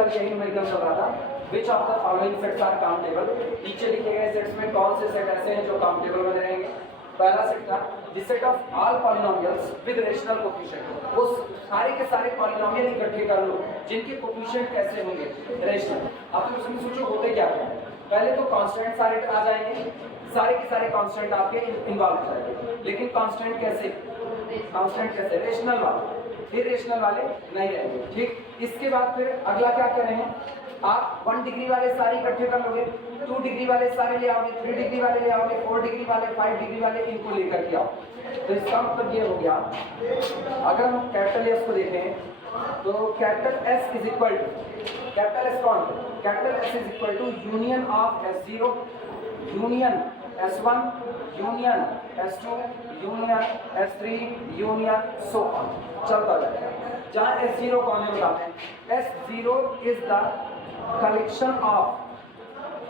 कल यही न्यूमेरिकल चल रहा था। Which of the following sets are countable, नीचे लिखे गए सेट्स में कौन से सेट ऐसे हैं जो काउंटेबल बने रहेंगे। पहला सेट था the set of all polynomials with rational coefficient, वो सारे के सारे पॉलिनोमियल इकट्ठे कर लो जिनके कोफिशिएंट कैसे होंगे, रेशनल। अब तुम इसमें सोचो होते क्या है, पहले तो कांस्टेंट सारे आ जाएंगे, सारे के सारे कांस्टेंट आपके इन्वॉल्व हो जाएंगे, लेकिन कांस्टेंट कैसे, कांस्टेंट कैसे, रेशनल वाले, इरेशनल वाले नहीं रहेंगे। ठीक, इसके बाद फिर अगला क्या कह रहे हैं, आप 1 डिग्री वाले सारे इकट्ठे कर लोगे, 2 डिग्री वाले सारे ले आओगे, 3 डिग्री वाले ले आओगे, 4 डिग्री वाले, 5 डिग्री वाले, इनको लेकर के आओ। तो इसका मतलब ये हो गया, अगर हम कैपिटल एस को देखें तो capital S is equal to, capital S कौन, capital S is equal to union of S0 union S1 union S2 union S3 union so on, चलता जाएगा। जहाँ S0 कौन है बताते हैं, S0 is the collection of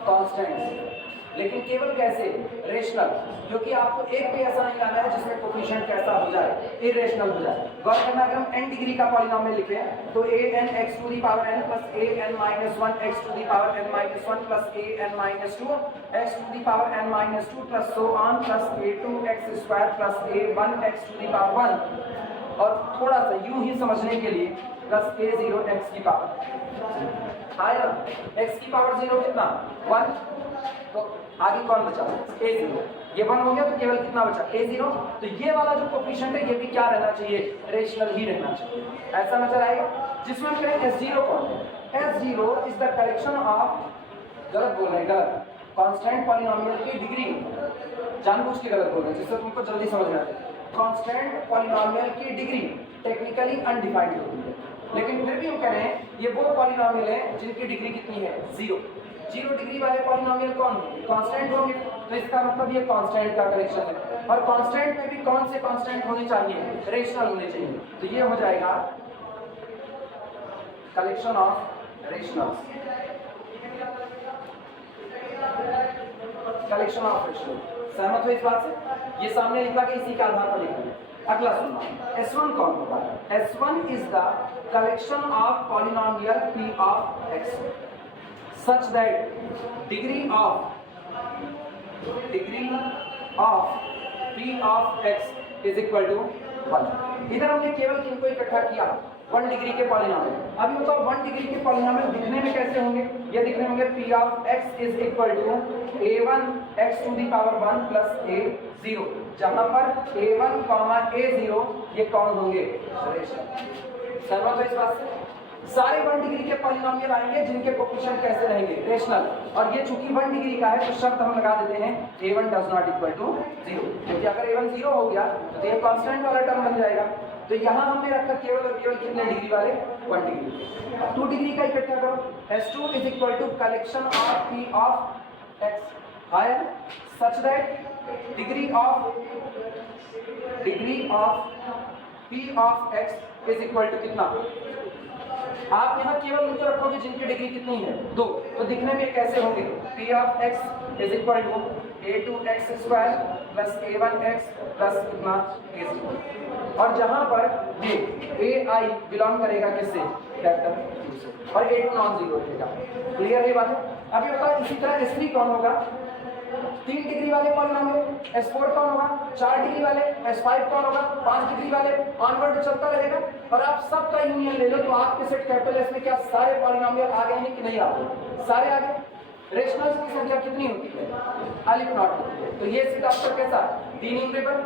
constants, लेकिन केवल कैसे, रेशनल, क्योंकि आपको एक भी ऐसा नहीं लाना है जिसमें कोफिशिएंट कैसा हो जाए, इरेशनल हो जाए। गौर करना, अगर हम n डिग्री का पॉलिनोमियल लिखे हैं तो an x to the power n plus an minus 1 x to the power n minus 1 plus an minus 2 x to the power n minus 2 plus so on plus a2x square plus a1 x to the power 1, और थोड़ा सा यूं ही समझने के लिए plus a0 x की power आया, x की पावर 0 कितना 1, तो आगे कौन बचा, a0, ये 1 हो गया तो केवल कितना बचा, a0। तो ये वाला जो कोफिशिएंट है ये भी क्या रहना चाहिए, रेशनल ही रहना चाहिए। ऐसा नजर आएगा। जिसमें हम कहें S0 कौन है, S0 is the collection of, गलत बोल रहे हैं, गलत, कांस्टेंट पॉलिनोमियल की डिग्री, जानबूझ के गलत बोल रहे हैं जिससे तुमको जल्दी समझ में आ जाए। कांस्टेंट पॉलिनोमियल की डिग्री टेक्निकली अनडिफाइंड होती है, लेकिन फिर भी हम कह रहे हैं ये वो पॉलिनोमियल है जिनकी डिग्री कितनी है, 0। 0 डिग्री वाले पॉलिनोमियल कौन होंगे, कांस्टेंट होंगे, तो इसका मतलब ये कांस्टेंट का कलेक्शन है। और कांस्टेंट में भी कौन से कांस्टेंट होने चाहिए, रेशनल होने चाहिए। तो ये हो जाएगा collection of rationals, collection of rational. सहमत हो इस बात से, ये सामने लिखा कि इसी के आधार पर लिखा है। अगला सुनना, S1 कौन होगा, S1 is the collection of polynomial P of x such that degree of P of x is equal to 1। इधर हमने केवल किनको इकट्ठा किया, 1 डिग्री के पॉलिनोमियल। अभी बताओ 1 डिग्री के पॉलिनोमियल दिखने में कैसे होंगे, ये दिखने होंगे P of x is equal to a1 x to the power 1 plus a0, जहां पर a1, a0 ये कौन होंगे, रेशनल। सहमत हो इस बात से, सारे 1 डिग्री के पॉलिनोमियल आएंगे जिनके कोफिशिएंट कैसे रहेंगे, रेशनल। और ये चूंकि 1 डिग्री का है तो शर्त हम लगा देते हैं a1 does not equal to 0, क्योंकि अगर a1 0 हो गया तो ये कांस्टेंट वाला टर्म बन जाएगा। तो यहाँ हमने रखा केवल और केवल कितने डिग्री वाले, 1 डिग्री। अब 2 डिग्री का इकट्ठा करो, S2 is equal to collection of P of x higher such that degree of P of x is equal to कितना, आप यहाँ केवल उनको रखोगे जिनकी डिग्री कितनी है, 2। तो दिखने में कैसे होंगे, P of x is equal to a2x square plus a1x plus कितना a0, और जहां पर ये ai बिलोंग करेगा किससे, कैपिटल Q से, और a2 नॉन जीरो रहेगा। क्लियर है बात। अभी बताओ इसी तरह S3 कौन होगा, 3 डिग्री वाले पॉलिनोमियल, S4 कौन होगा, 4 डिग्री वाले, S5 कौन होगा, 5 डिग्री वाले, ऑनवर्ड चलता रहेगा। और आप सबका यूनियन ले लो तो आपके सेट कैपिटल एस में क्या सारे पॉलिनोमियल आ गए हैं कि नहीं आ गए, सारे आ गए। रेशनल्स की संख्या कितनी होती है, अलिफ नॉट होती है। तो ये सेट आपका कैसा, डिनोमिनेटर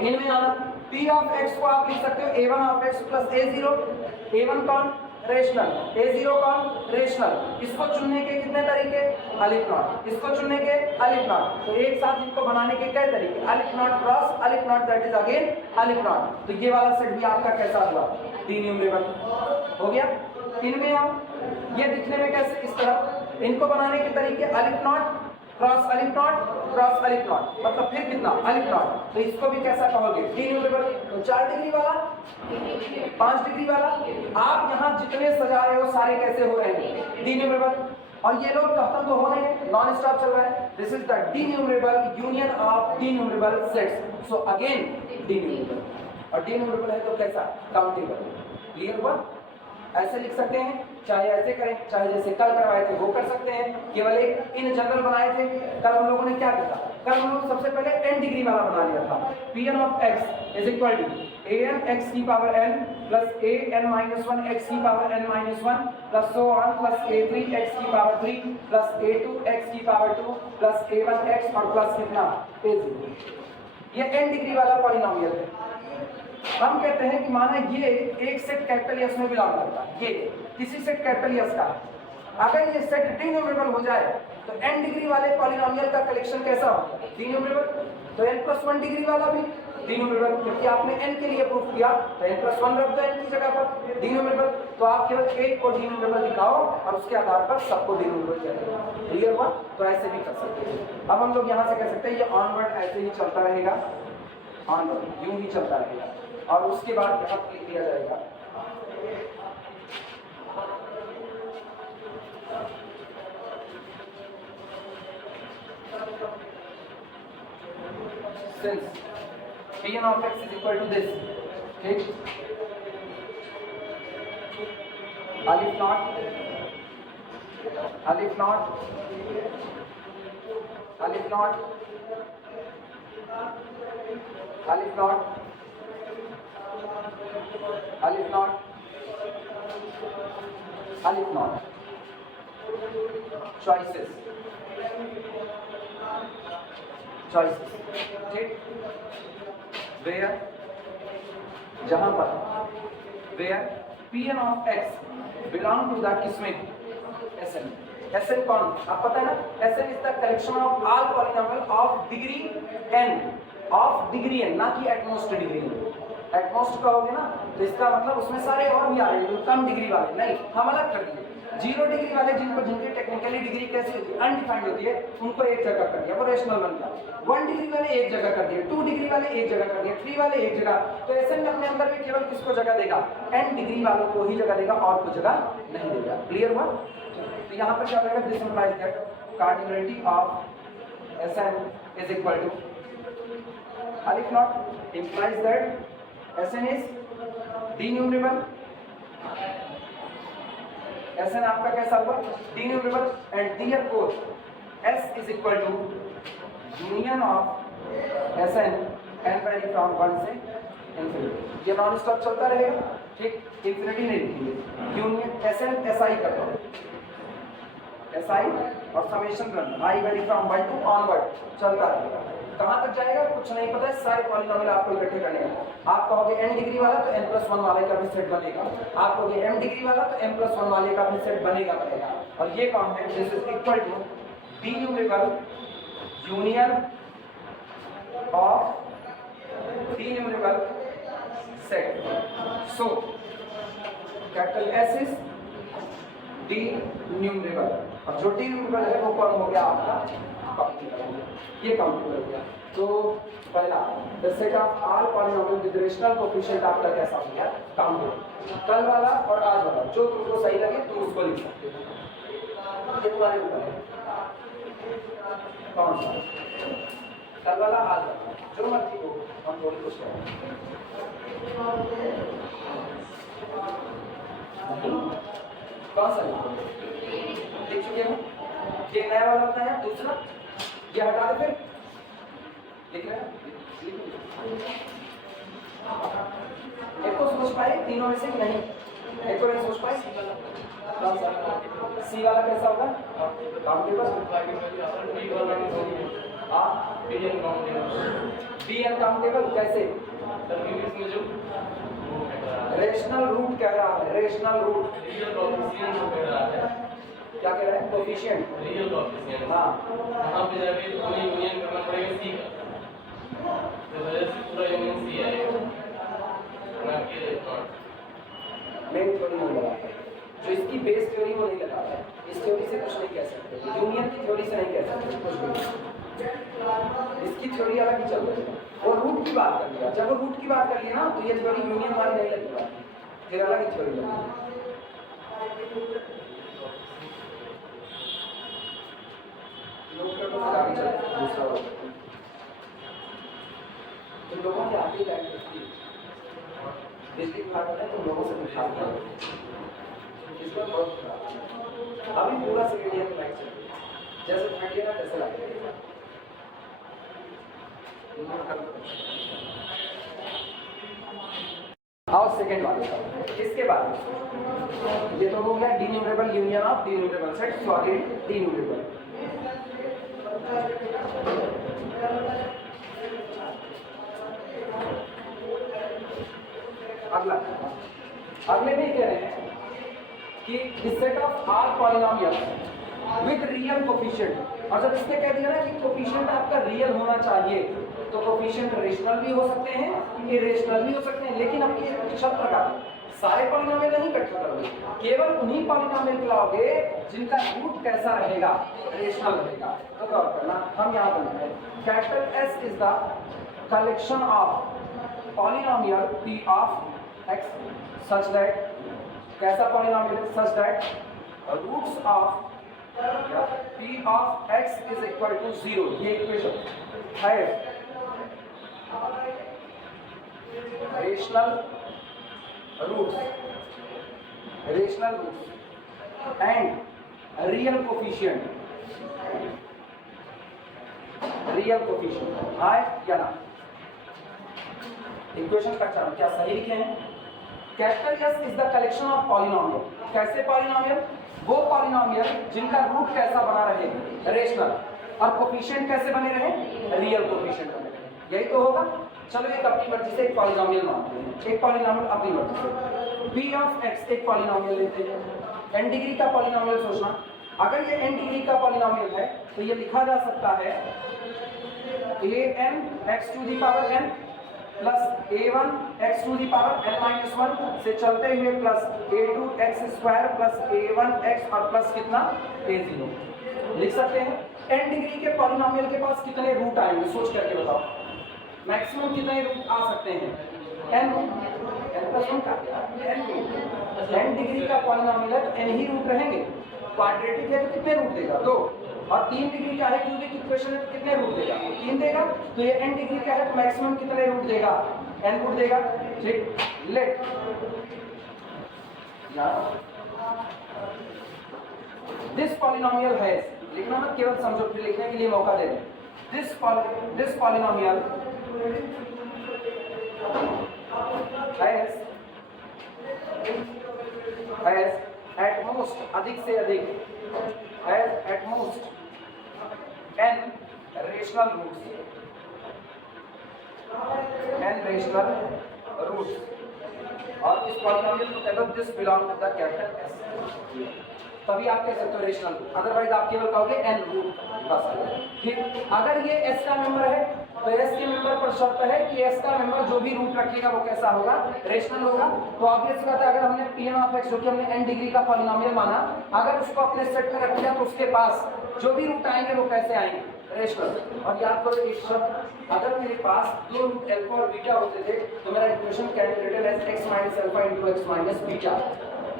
इनमें आना। P ऑफ x को आप लिख सकते हो a1 of x plus a0, a1 कौन, रेशनल, a0 कौन, रेशनल। इसको चुनने के कितने तरीके, अलिफ नॉट, इसको चुनने के अलिफ नॉट। तो एक साथ इनको बनाने के कई तरीके, अलिफ naught cross aleph not, that is again अलिफ नॉट। तो ये वाला सेट भी आपका कैसा हुआ, डिनोमिनेटर हो गया। इनमें हम ये दिखने में कैसे, इस तरह, इनको बनाने के तरीके अलिफ naught cross aleph naught cross aleph not, मतलब फिर कितना, अलिफ नॉट। तो इसको भी कैसा कहोगे, डिनोमिनेटर। तो 4 डिग्री वाला, 5 डिग्री वाला, आप यहाँ जितने सजा रहे हो सारे कैसे हो रहे हैं, डिनोमिनेटर। और ये लोग खत्म तो हो रहे, नॉन स्टॉप चल रहा है। This is the denominable union of denominable sets. So again denominable, और डिनोमिनेबल है तो कैसा, काउंटेबल। क्लियर हुआ। ऐसे लिख सकते हैं, चाहे ऐसे करें, चाहे जैसे कल करवाए थे वो कर सकते हैं, केवल एक इन जनरल बनाए थे। कल हम लोगों ने क्या किया, कल हम लोग सबसे पहले n डिग्री वाला बना लिया था। Pn of x is equal to an x की power n plus an minus 1 x की power n minus 1 plus so on plus a3 x की पावर 3 प्लस a2 x की पावर 2 प्लस a1 x और plus कितना a0। ये n degree वाला polynomial है। हम कहते हैं कि माना ये एक सेट कैपिटल एस में बिलोंग करता है, ये किसी सेट कैपिटल एस का, अगर ये सेट डिन्यूमरेबल हो जाए तो n डिग्री वाले पॉलिनोमियल का कलेक्शन कैसा होगा, डिन्यूमरेबल। तो n प्लस 1 डिग्री वाला भी डिन्यूमरेबल, क्योंकि आपने n के लिए प्रूफ किया तो n प्लस 1 रख दो n की जगह पर, डिन्यूमरेबल। तो आप केवल एक को डिन्यूमरेबल दिखाओ और उसके आधार पर सबको डिन्यूमरेबल करेंगे। क्लियर हुआ? तो ऐसे भी कर सकते हैं। अब हम लोग यहाँ से कह सकते हैं ये ऑनवर्ड ऐसे ही चलता रहेगा, ऑनवर्ड यूं ही चलता रहेगा, और उसके बाद यहाँ क्लिक किया जाएगा since Pn of x is equal to this, ठीक, alif naught alif naught alif naught alif naught alif naught alif naught choices, ठीक, where जहां पर where Pn of x belong to the किसमें Sn। Sn कौन, आप पता है ना, Sn is the collection of all polynomial of degree n, of degree n, ना कि at most degree n। at most कहोगे ना तो इसका मतलब उसमें सारे और भी आ रहे हैं, कम डिग्री वाले नहीं, हम अलग कर दिए। 0 डिग्री वाले जिनकी टेक्निकली डिग्री कैसी होती है, अनडिफाइंड होती है, उनको एक जगह कर दिया, वो रेशनल बन गया। 1 डिग्री वाले एक जगह कर दिए, 2 डिग्री वाले एक जगह कर दिए, 3 वाले एक जगह। तो ऐसे में अपने अंदर में केवल किसको जगह देगा, n डिग्री वालों को ही जगह देगा और कोई जगह नहीं देगा। क्लियर हुआ? तो यहाँ पर क्या रहेगा, this implies that cardinality of Sn is equal to alif naught implies that Sn is denumerable। Sn आपका कैसा हुआ, denumerable, and therefore S is equal to union of Sn n value from 1 से इन्फिनिटी। ये non stop चलता रहेगा, ठीक, infinity नहीं लिखेंगे। यूनियन Sn Si कर दो, Si और summation run i value from 1 to onward चलता रहेगा। कहाँ तक जाएगा कुछ नहीं पता है, सारे पॉलिनोमियल आपको इकट्ठे करने हैं। आप कहोगे n डिग्री वाला तो n प्लस 1 वाले का भी सेट बनेगा, आप कहोगे m डिग्री वाला तो m प्लस 1 वाले का भी सेट बनेगा। और ये कौन है, this is equal to denumerable union of denumerable set. So capital S is denumerable, और जो denumerable है वो कौन हो गया आपका काउंटेबल, ये काउंटेबल हो गया। तो पहला the set of all polynomial with rational coefficient आपका कैसा हो गया, काउंटेबल। कल वाला और आज वाला जो तुमको सही लगे तुम उसको लिख सकते हो, ये तुम्हारे ऊपर है कौन सा, कल वाला आज वाला जो मर्जी हो, हम थोड़ी कुछ करें। कौन सा लिख चुके हैं, ये नया वाला बताया, दूसरा ये हटा दे, फिर लिख रहे हैं, एक को सोच पाए तीनों में से नहीं, एक को नहीं सोच पाए, सी वाला कैसा होगा, काउंटेबल, बी अनकाउंटेबल कैसे, रेशनल रूट कह रहा है, रेशनल रूट क्या कह रहा है, कोएफिशिएंट, रियल कोएफिशिएंट। हां वहां पे जाके पूरी यूनियन करना पड़ेगा सी का, तो वजह से पूरा यूनियन सी आएगा ना कि मेन थ्योरी नहीं लगा, जो इसकी बेस थ्योरी वो नहीं लगा है, इस थ्योरी से कुछ नहीं कह सकते, यूनियन की थ्योरी से नहीं कह सकते कुछ भी, इसकी थ्योरी अलग ही चल रही है। वो रूट की बात कर लिया, जब वो रूट की बात कर लिया ना तो ये थ्योरी यूनियन वाली नहीं लगेगी, फिर अलग ही थ्योरी लगेगी। तुम लोगों की आगे लाइन बिजली विभाग में तुम लोगों से पूछा इसको बहुत अभी पूरा सर्केडियन लाइट चल रही है, जैसे ठंडी ना तैसे लाइट। आओ सेकेंड वाले इसके बाद ये तो हो गया denumerable union of denumerable set, sorry denumerable. अगला अगले में कह रहे हैं कि the set of R polynomial with real coefficient, और जब इसने कह दिया ना कि कोफिशिएंट आपका रियल होना चाहिए, तो कोफिशिएंट रेशनल भी हो सकते हैं, इरेशनल भी हो सकते हैं, लेकिन अब ये शर्त लगा सारे पॉलिनोमियल नहीं इकट्ठा करोगे, केवल उन्हीं पॉलिनोमियल लाओगे जिनका रूट कैसा रहेगा, रेशनल रहेगा। तो गौर करना, हम यहाँ पर लिख रहे हैं capital S is the collection of polynomial P of X such that, कैसा polynomial such that roots of p of x is equal to 0, ये इक्वेशन है rational roots and real coefficient है या ना। इक्वेशन का चरण क्या सही लिखे हैं? Capital S is the collection of polynomial, कैसे पॉलिनोमियल? वो पॉलिनोमियल जिनका रूट कैसा बना रहे, रेशनल, और कोफिशिएंट कैसे बने रहे, रियल कोफिशिएंट बने रहे, यही तो होगा। चलो एक अपनी मर्जी से एक पॉलिनोमियल मानते हैं, एक पॉलिनोमियल अपनी मर्जी से p ऑफ x एक पॉलिनोमियल लेते हैं, n डिग्री का पॉलिनोमियल सोचना। अगर ये n डिग्री का पॉलिनोमियल है तो ये लिखा जा सकता है an x to the power n plus a1 x to the power n minus 1 से चलते हुए plus a2 x square plus a1 x और प्लस कितना a0 लिख सकते हैं। n डिग्री के पॉलिनोमियल के पास कितने रूट आएंगे, सोच करके बताओ, मैक्सिमम कितने रूट आ सकते हैं? n प्लस 1 का n डिग्री का पॉलिनोमियल है तो n ही रूट रहेंगे, क्वाड्रेटिक है तो कितने रूट देगा? 2, और 3 डिग्री का है क्यूबिक इक्वेशन है तो कितने रूट देगा? 3 देगा। तो ये n डिग्री का है तो मैक्सिमम कितने रूट देगा? n रूट देगा। ठीक, लेट दिस पॉलिनोमियल है, लिखना मत, केवल समझो, फिर लिखने के लिए मौका दे दें। This polynomial has at most, अधिक से अधिक, has at most n rational roots, और इस पॉलिनोमियल को कहते हैं this belong to the capital S, तभी आप कह सकते हो रेशनल, अदरवाइज आप केवल कहोगे n रूट बस। ठीक, अगर ये s का मेंबर है तो s के मेंबर पर शर्त है कि s का मेंबर जो भी रूट रखेगा वो कैसा होगा, रेशनल होगा। तो ऑब्वियस बात है, अगर हमने Pn ऑफ x जो कि हमने n डिग्री का पॉलिनोमियल माना, अगर उसको अपने सेट में रख दिया तो उसके पास जो भी रूट आएंगे वो कैसे आएंगे, रेशनल। और याद करो एक शब्द, अगर मेरे पास दो रूट अल्फा और बीटा होते थे तो मेरा equation calculated as x minus alpha into x minus beta,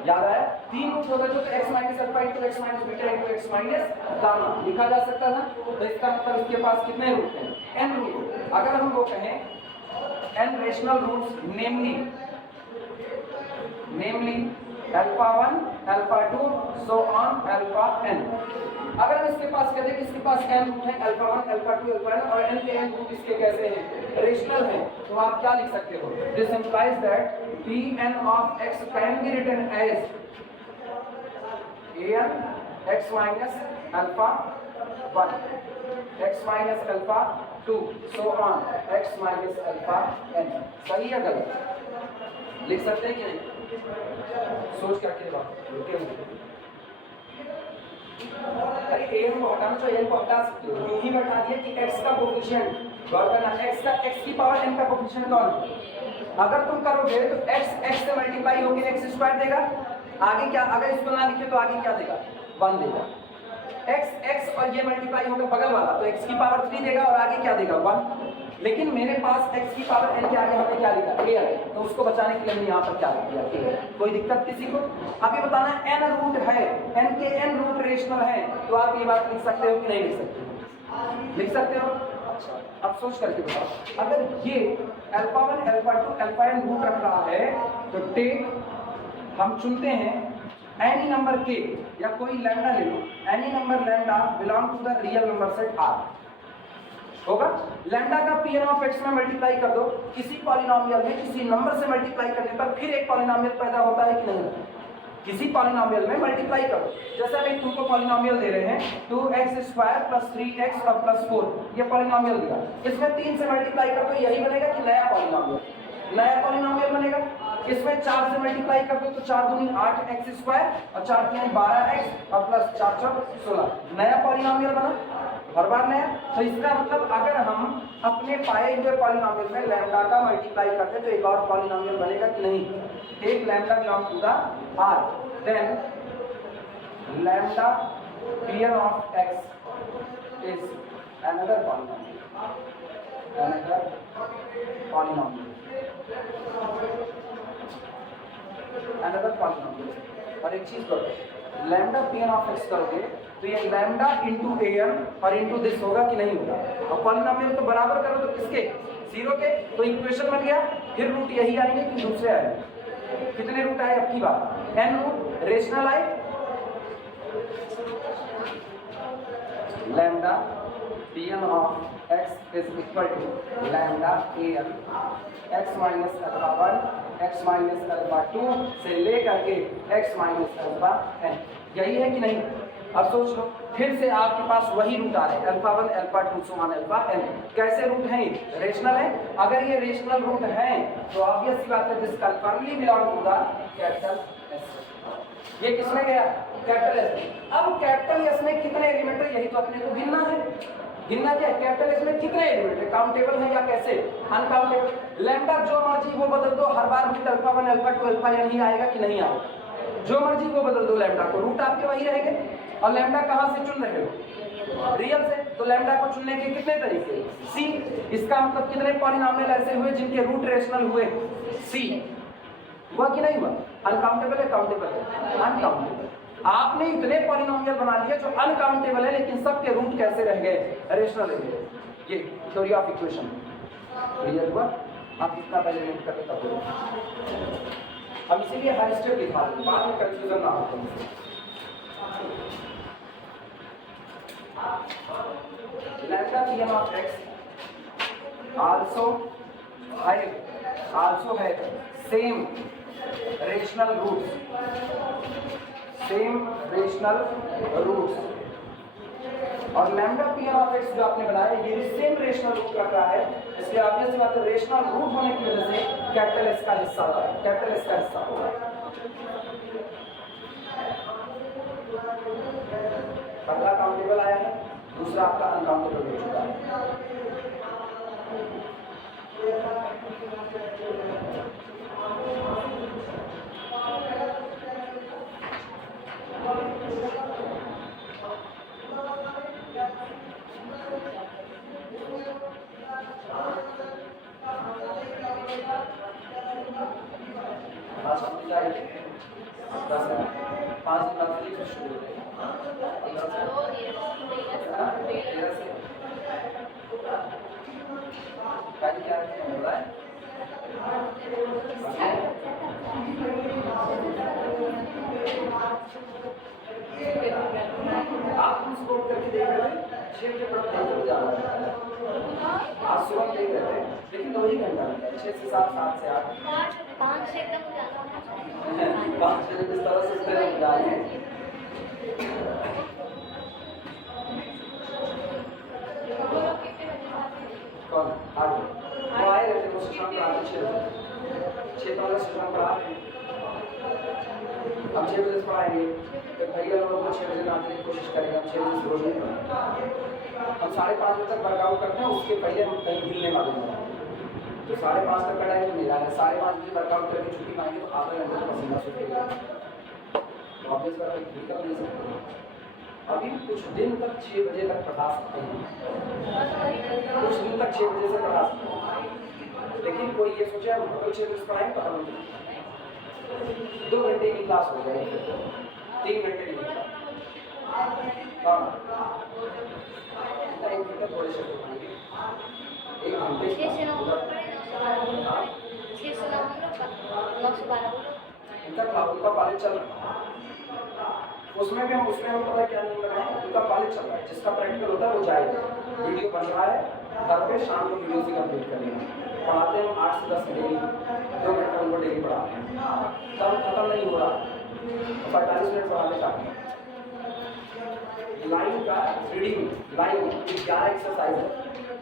याद आया? 3 रूट होते तो x minus alpha into x minus beta into x minus gamma लिखा जा सकता था। तो इसका मतलब इसके पास कितने रूट हैं? n root. अगर हम वो कहें n rational roots namely alpha 1 alpha 2 so on alpha n, अगर हम इसके पास कह दें कि इसके पास n रूट है, अल्फा 1 अल्फा 2 अल्फा n, और n के n रूट इसके कैसे हैं, रेशनल हैं, तो आप क्या लिख सकते हो? This implies that Pn of x can be written as an x minus alpha 1, x minus alpha 2, so on x minus alpha n। सही है गलत? लिख सकते हैं कि नहीं? सोच करके रुके हुए, अरे an को हटाना चाहिए, n को हटा सकते हो, यूं ही बता दिया कि x का कोफिशिएंट, गौर करना, x की पावर n का कोफिशिएंट कौन है? अगर तुम करोगे तो x से मल्टीप्लाई होकर x स्क्वायर देगा, आगे क्या, अगर इसको ना लिखे तो आगे क्या देगा, 1 देगा। x और ये मल्टीप्लाई होकर बगल वाला तो x की पावर 3 देगा और आगे क्या देगा, 1। लेकिन मेरे पास x की पावर n के आगे हमने क्या लिखा, a, तो उसको बचाने के लिए हमने यहाँ पर क्या लिख दिया, कोई दिक्कत किसी को? अब ये बताना n रूट है, n के n रूट रेशनल है, तो आप ये बात लिख सकते हो कि नहीं लिख सकते? लिख सकते हो। अब सोच करके बताओ, अगर ये alpha 1 alpha 2 alpha n root रख रहा है तो टेक, हम चुनते हैं एनी नंबर के या कोई लैम्डा ले लो, any number lambda belong to the real number set R होगा। लैम्डा का Pn ऑफ x में मल्टीप्लाई कर दो, किसी पॉलिनोमियल में किसी नंबर से मल्टीप्लाई करने पर फिर एक पॉलिनोमियल पैदा होता है कि नहीं? किसी पॉलिनोमियल में मल्टीप्लाई करो, जैसे अभी तुमको पॉलिनोमियल दे रहे हैं 2x² + 3x और +4, ये पॉलिनोमियल दिया, इसमें 3 से मल्टीप्लाई कर दो, यही बनेगा कि नया पॉलिनोमियल? नया पॉलिनोमियल बनेगा। इसमें 4 से मल्टीप्लाई कर दो तो 4 दूनी 8x² और 4 तीन 12x और प्लस 4 चौक 16, नया पॉलिनोमियल बना, हर बार नया। तो इसका मतलब अगर हम अपने पाए हुए पॉलिनोमियल में लैम्डा का मल्टीप्लाई करते तो एक और पॉलिनोमियल बनेगा कि नहीं? Take lambda belong to the R, then lambda Pn of x is another polynomial। और एक चीज करो, लैम्डा Pn ऑफ x करोगे तो ये लैम्डा इंटू an और इंटू दिस होगा कि नहीं होगा? और पॉलिनोमियल को बराबर करो तो किसके? 0 के, तो इक्वेशन बन गया। फिर रूट यही आएंगे कि दूसरे आएंगे? कितने रूट आए अब की बात? n रूट रेशनल आए। Lambda Pn of x is equal to lambda an x minus alpha 1 x minus alpha 2 से लेकर के x माइनस अल्फा n, यही है कि नहीं? अब सोच लो, फिर से आपके पास वही रूट आ रहे हैं, अल्फा 1 अल्फा 2 समान अल्फा n। कैसे रूट हैं? रेशनल है। अगर ये रेशनल रूट है तो ऑब्वियस सी बात है this confirmly belong to the capital S। ये किसमें गया? Capital S। अब कैपिटल S में कितने एलिमेंट है, यही तो अपने को गिनना है। गिनना क्या है? कैपिटल S में कितने एलिमेंट है, काउंटेबल है या कैसे? अनकाउंटेबल। लैम्डा जो मर्जी वो बदल दो, हर बार root alpha 1 alpha 2 alpha n ही आएगा कि नहीं आएगा? जो मर्जी वो बदल दो लैम्डा को, रूट आपके वही रहेंगे। और लैम्डा कहाँ से चुन रहे हो? रियल से। तो लैम्डा को चुनने के कितने तरीके? सी। इसका मतलब कितने पॉलिनोमियल ऐसे हुए जिनके रूट रेशनल हुए? सी। हुआ कि नहीं हुआ? अनकाउंटेबल है, काउंटेबल है? अनकाउंटेबल। आपने इतने पॉलिनोमियल बना दिए जो अनकाउंटेबल है लेकिन सबके रूट कैसे रह गए? रेशनल रह गए। ये थ्योरी ऑफ इक्वेशन क्लियर हुआ? आप इतना पहले नोट करके तब बोलो। हम इसीलिए हर स्टेप दिखा दें, बाद में कंफ्यूजन ना हो। Lambda Pn of x also have same rational roots, और लैम्डा Pn of x जो आपने बनाया ये सेम रेशनल रूट रख रहा है, इसलिए ऑब्वियस बात है रेशनल रूट होने की वजह से कैपिटल S का हिस्सा होगा, कैपिटल S का हिस्सा होगा। पहला काउंटेबल आया है, दूसरा आपका अनकाउंटेबल हो चुका है। आप स्कोर करके देख रहे थे 6 बजे पढ़ जा रहा है, आज सुबह देख रहे थे, लेकिन 2 ही घंटा 6 से 7 7 से 8 5 से एकदम ज्यादा 5 बजे इस तरह से उठते जा रहे हैं। कौन? 8 वो आए रहते वो शिक्षण पढ़ाते 6 बजे 6 वाला शिक्षण पढ़ा हम 6 बजे पढ़ाएंगे, तो भैया लोग 6 बजे आने की कोशिश करेंगे, हम 6 बजे रोज नहीं हम 5:30 बजे तक वर्कआउट करते हैं, उसके पहले हम कहीं हिलने वाले हैं। तो 5:30 तक का टाइम मेरा है, 5:30 बजे वर्कआउट करके छुट्टी मांगी तो आधा घंटे तो पसीना सूखेगा, तो ऑब्वियस बात है ठीक कर नहीं सकते। अभी कुछ दिन तक 6 बजे तक पढ़ा सकते हैं, कुछ दिन तक 6 बजे से पढ़ा सकते हैं, लेकिन कोई ये सोचे हम 6 बजे पढ़ाएं तो हम 2 घंटे की क्लास हो जाएगी, 3 घंटे की क्लास। हाँ 1 घंटे थोड़े से पढ़ाएंगे, 1 घंटे इनका कॉलेज चल रहा है, उसमें हम पता क्या नियम लगाएं, उनका कॉलेज चल रहा है, जिसका प्रैक्टिकल होता है वो जाएगा, वीडियो बन रहा है, घर पे शाम को वीडियो से कंप्लीट करेंगे। पढ़ाते हैं 8 से 10 डेली, 2 घंटे उनको डेली पढ़ाते हैं, तब खत्म नहीं हो रहा, 45 मिनट पढ़ाने का। लाइन का रीडिंग, लाइन 11 एक्सरसाइज है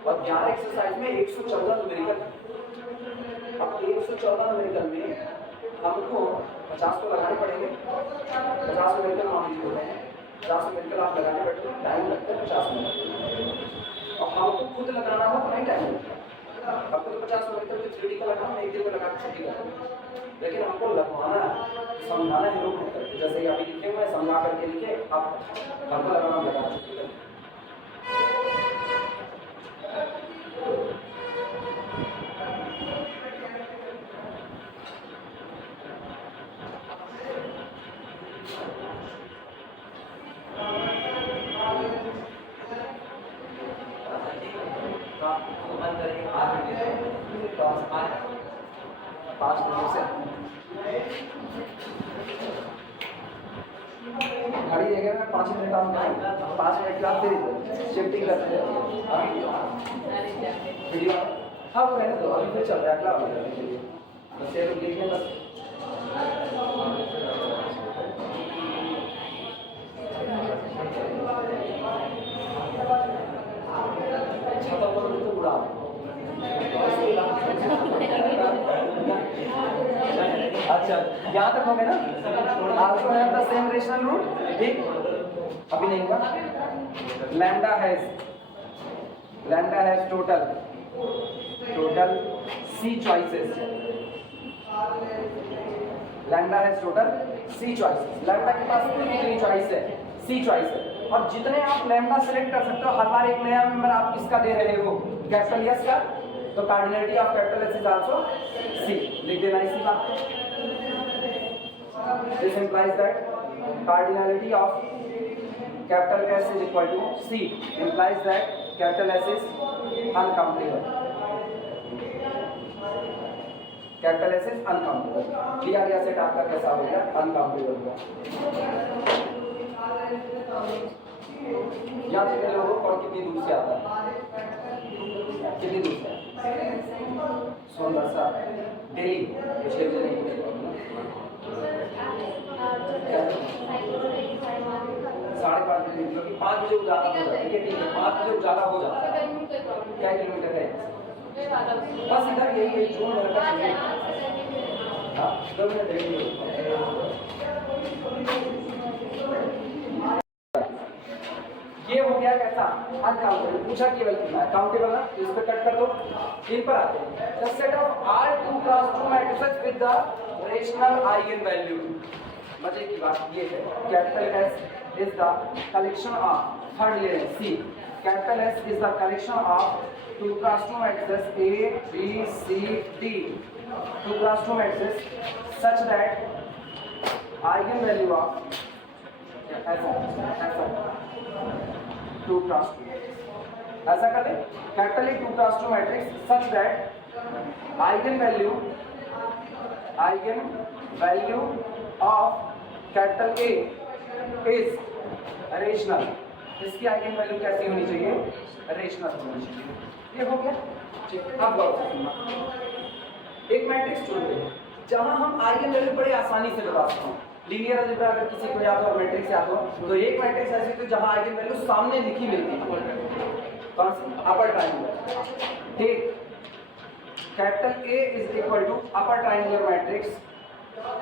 और 11 एक्सरसाइज में 114 न्यूमेरिकल। अब 114 न्यूमेरिकल में हमको 50 तो लगाने पड़ेंगे, 50 न्यूमेरिकल मान लीजिए होते हैं, 50 न्यूमेरिकल आप लगाने बैठे टाइम लगता है 50 मिनट, और हमको खुद लगाना हो तो नहीं टाइम लगता। आपको तो 50 न्यूमेरिकल के 3D का लगाना, एक दिन में लगा के छुट्टी करना, लेकिन हमको लगवाना है, समझाना है लोग करके, जैसे अभी लिखे हुए समझा करके लिखे, आप हमको लगाना लगा छुट्टी करना। पाँच मिनट से गाड़ी देखेगा ना, 5 मिनट काम करेंगे, 5 मिनट के बाद फिर शिफ्टिंग करते हैं वीडियो। हाँ वो रहने दो, अभी फिर चल रहा है अगला वाला वीडियो, बस ये लोग लिखने बस। छाता पर तो उड़ा अच्छा, यहाँ तक हो गया ना। Also have the same rational root, ठीक, अभी नहीं हुआ। Lambda has total c choices, lambda has total c choices, lambda के पास 3 चॉइस है, सी चॉइस है, और जितने आप लैम्डा सेलेक्ट कर सकते हो, हर बार एक नया मेंबर आप किसका दे रहे हो, कैपिटल एस का, तो cardinality of capital S is also सी, लिख देना इसी बात को। This implies that cardinality of capital S is equal to C, implies that capital S is uncountable. Capital S is uncountable. लिया गया सेट आपका कैसा हो गया, अनकाउंटेबल होगा। यहाँ कितने लोगों को और कितनी दूर से आता है, कितनी दूर से, सोनभरसा, दिल्ली, पिछले दिन नहीं, 5:30 बजे, क्योंकि 5 बजे उजाला हो जाता है, ठीक है, 5 बजे उजाला हो जाता है। क्या किलोमीटर है, बस इधर यही जोन लड़का चाहिए। हाँ 2 मिनट देखिए, ये हो गया कैसा, अनकाउंटेबल। पूछा केवल कितना काउंटेबल ना, इस पे कट कर दो, इन पर आते हैं। The set of R 2x2 matrices with the rational eigen value. मजे की बात ये है, capital S is the collection of, third layer C, capital S is the collection of 2x2 matrices A, B, C, D, 2x2 matrices such that eigenvalue of ऐसा 2x2, ऐसा कर ले, capital A 2x2 matrix such that eigenvalue of capital A is rational. इसकी eigen value कैसी होनी चाहिए, rational होनी चाहिए। ये हो गया, ठीक। अब गौर से सुनना, एक मैट्रिक्स चुन रहे हैं जहां हम आइगन वैल्यू बड़े आसानी से बता सकते हैं। लीनियर अलजेब्रा अगर किसी को याद हो, मैट्रिक्स याद हो, तो एक मैट्रिक्स ऐसी थी जहां आइगन वैल्यू सामने लिखी मिलती है, कौन सी, अपर ट्रायंगुलर, ठीक। Capital A is equal to upper triangular matrix,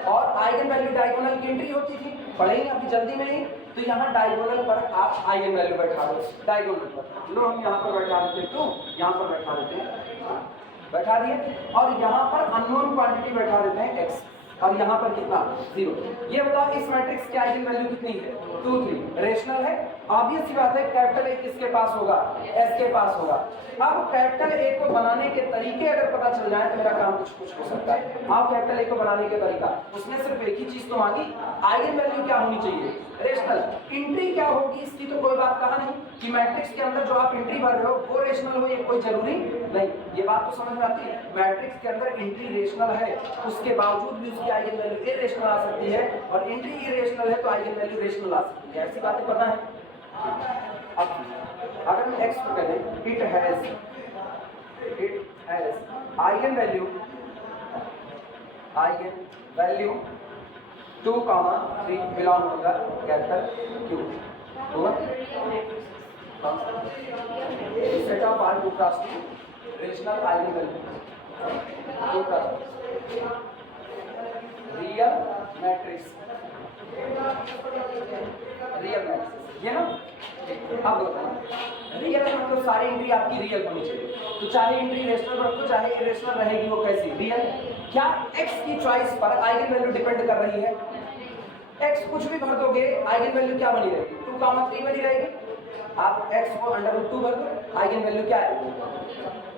और आइगन वैल्यू डायगोनल की एंट्री होती थी, पढ़ेंगे अभी जल्दी में ही। तो यहाँ डायगोनल पर आप आइगन वैल्यू बैठा दो, डायगोनल पर लो, हम यहाँ पर बैठा देते हैं, तो यहाँ पर बैठा देते हैं, बैठा दिए, और यहाँ पर अननोन क्वांटिटी बैठा देते हैं x, और यहाँ पर कितना 0। ये बताओ इस मैट्रिक्स की आइगन वैल्यू कितनी है, 2 3, रेशनल है, ऑब्वियस सी बात है। कैपिटल A किसके पास होगा, S के पास होगा। अब कैपिटल A को बनाने के तरीके अगर पता चल जाए तो मेरा काम कुछ हो सकता है। आप कैपिटल A को बनाने के तरीका, उसने सिर्फ एक ही चीज तो मांगी, आइगन वैल्यू क्या होनी चाहिए, रेशनल। एंट्री क्या होगी इसकी तो कोई बात कहा नहीं कि मैट्रिक्स के अंदर जो आप एंट्री भर रहे हो वो रेशनल हो, ये कोई जरूरी नहीं। ये बात तो समझ में आती है। मैट्रिक्स के अंदर एंट्री रेशनल है, उसके बावजूद भी उसकी आइगन वैल्यू इरेशनल आ सकती है, और एंट्री इरेशनल है तो आइगन वैल्यू रेशनल आ सकती है। ऐसी बातें पता है। अब अगर हम x को कहें it has eigen value 2, 3 belong to the capital Q, set of R 2 cross 2 rational eigen value 2 cross real matrix ये ना। अब रियल मतलब सारी एंट्री आपकी रियल होनी चाहिए, तो चाहे एंट्री रेशनल रखो चाहे इरेशनल रहेगी, वो कैसी रियल। क्या x की चॉइस पर आइगन वैल्यू डिपेंड कर रही है? x कुछ भी भर दोगे आइगन वैल्यू क्या बनी रहेगी? 2, 3 बनी रहेगी। आप x को √2 भर दो, आइगन वैल्यू क्या आएगी?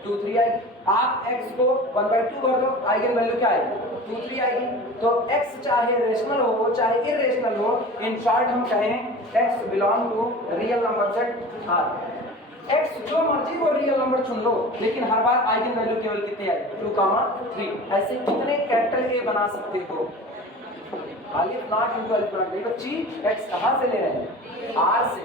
2, 3 आएगी। आप x को 1/2 भर दो, आइगन वैल्यू क्या आएगी? 2, 3 आएगी। तो x चाहे रेशनल हो चाहे इरेशनल हो, इन शॉर्ट हम कहें x belong to real number set R। x जो मर्जी वो रियल नंबर चुन लो, लेकिन हर बार आइगन वैल्यू केवल कितनी आएगी? 2, 3। ऐसे कितने कैपिटल A बना सकते हो? अलिफ नॉट इनटू अलिफ नॉट। देखो ची x कहां से ले रहे हैं? R से।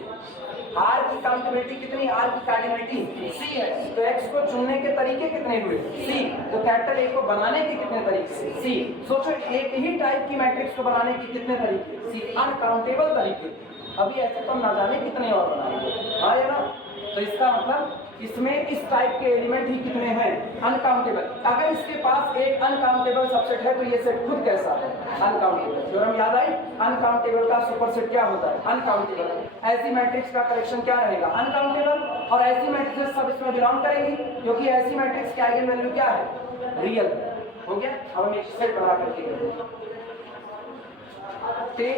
R की काउंटेबिलिटी कितनी? R की कार्डिनलिटी C है, तो x को चुनने के तरीके कितने हुए? C। तो कैपिटल A को बनाने के कितने तरीके? C। सोचो एक ही टाइप की मैट्रिक्स को बनाने के कितने तरीके? C। अनकाउंटेबल तरीके। अभी ऐसे तो ना जाने कितने और बनाएंगे, हाँ या ना। तो इसका मतलब इसमें इस टाइप के एलिमेंट ही कितने हैं? अनकाउंटेबल। अगर इसके पास एक अनकाउंटेबल सबसेट है तो ये सेट खुद कैसा है? अनकाउंटेबल। थ्योरम याद आई? अनकाउंटेबल का सुपरसेट क्या होता है? अनकाउंटेबल। ऐसी मैट्रिक्स का करेक्शन क्या रहेगा? अनकाउंटेबल। और ऐसी मैट्रिक्स सब इसमें बिलोंग करेंगी, क्योंकि ऐसी मैट्रिक्स की आइगन वैल्यू क्या है? रियल। हो गया। अब हम एक सेट बना करके take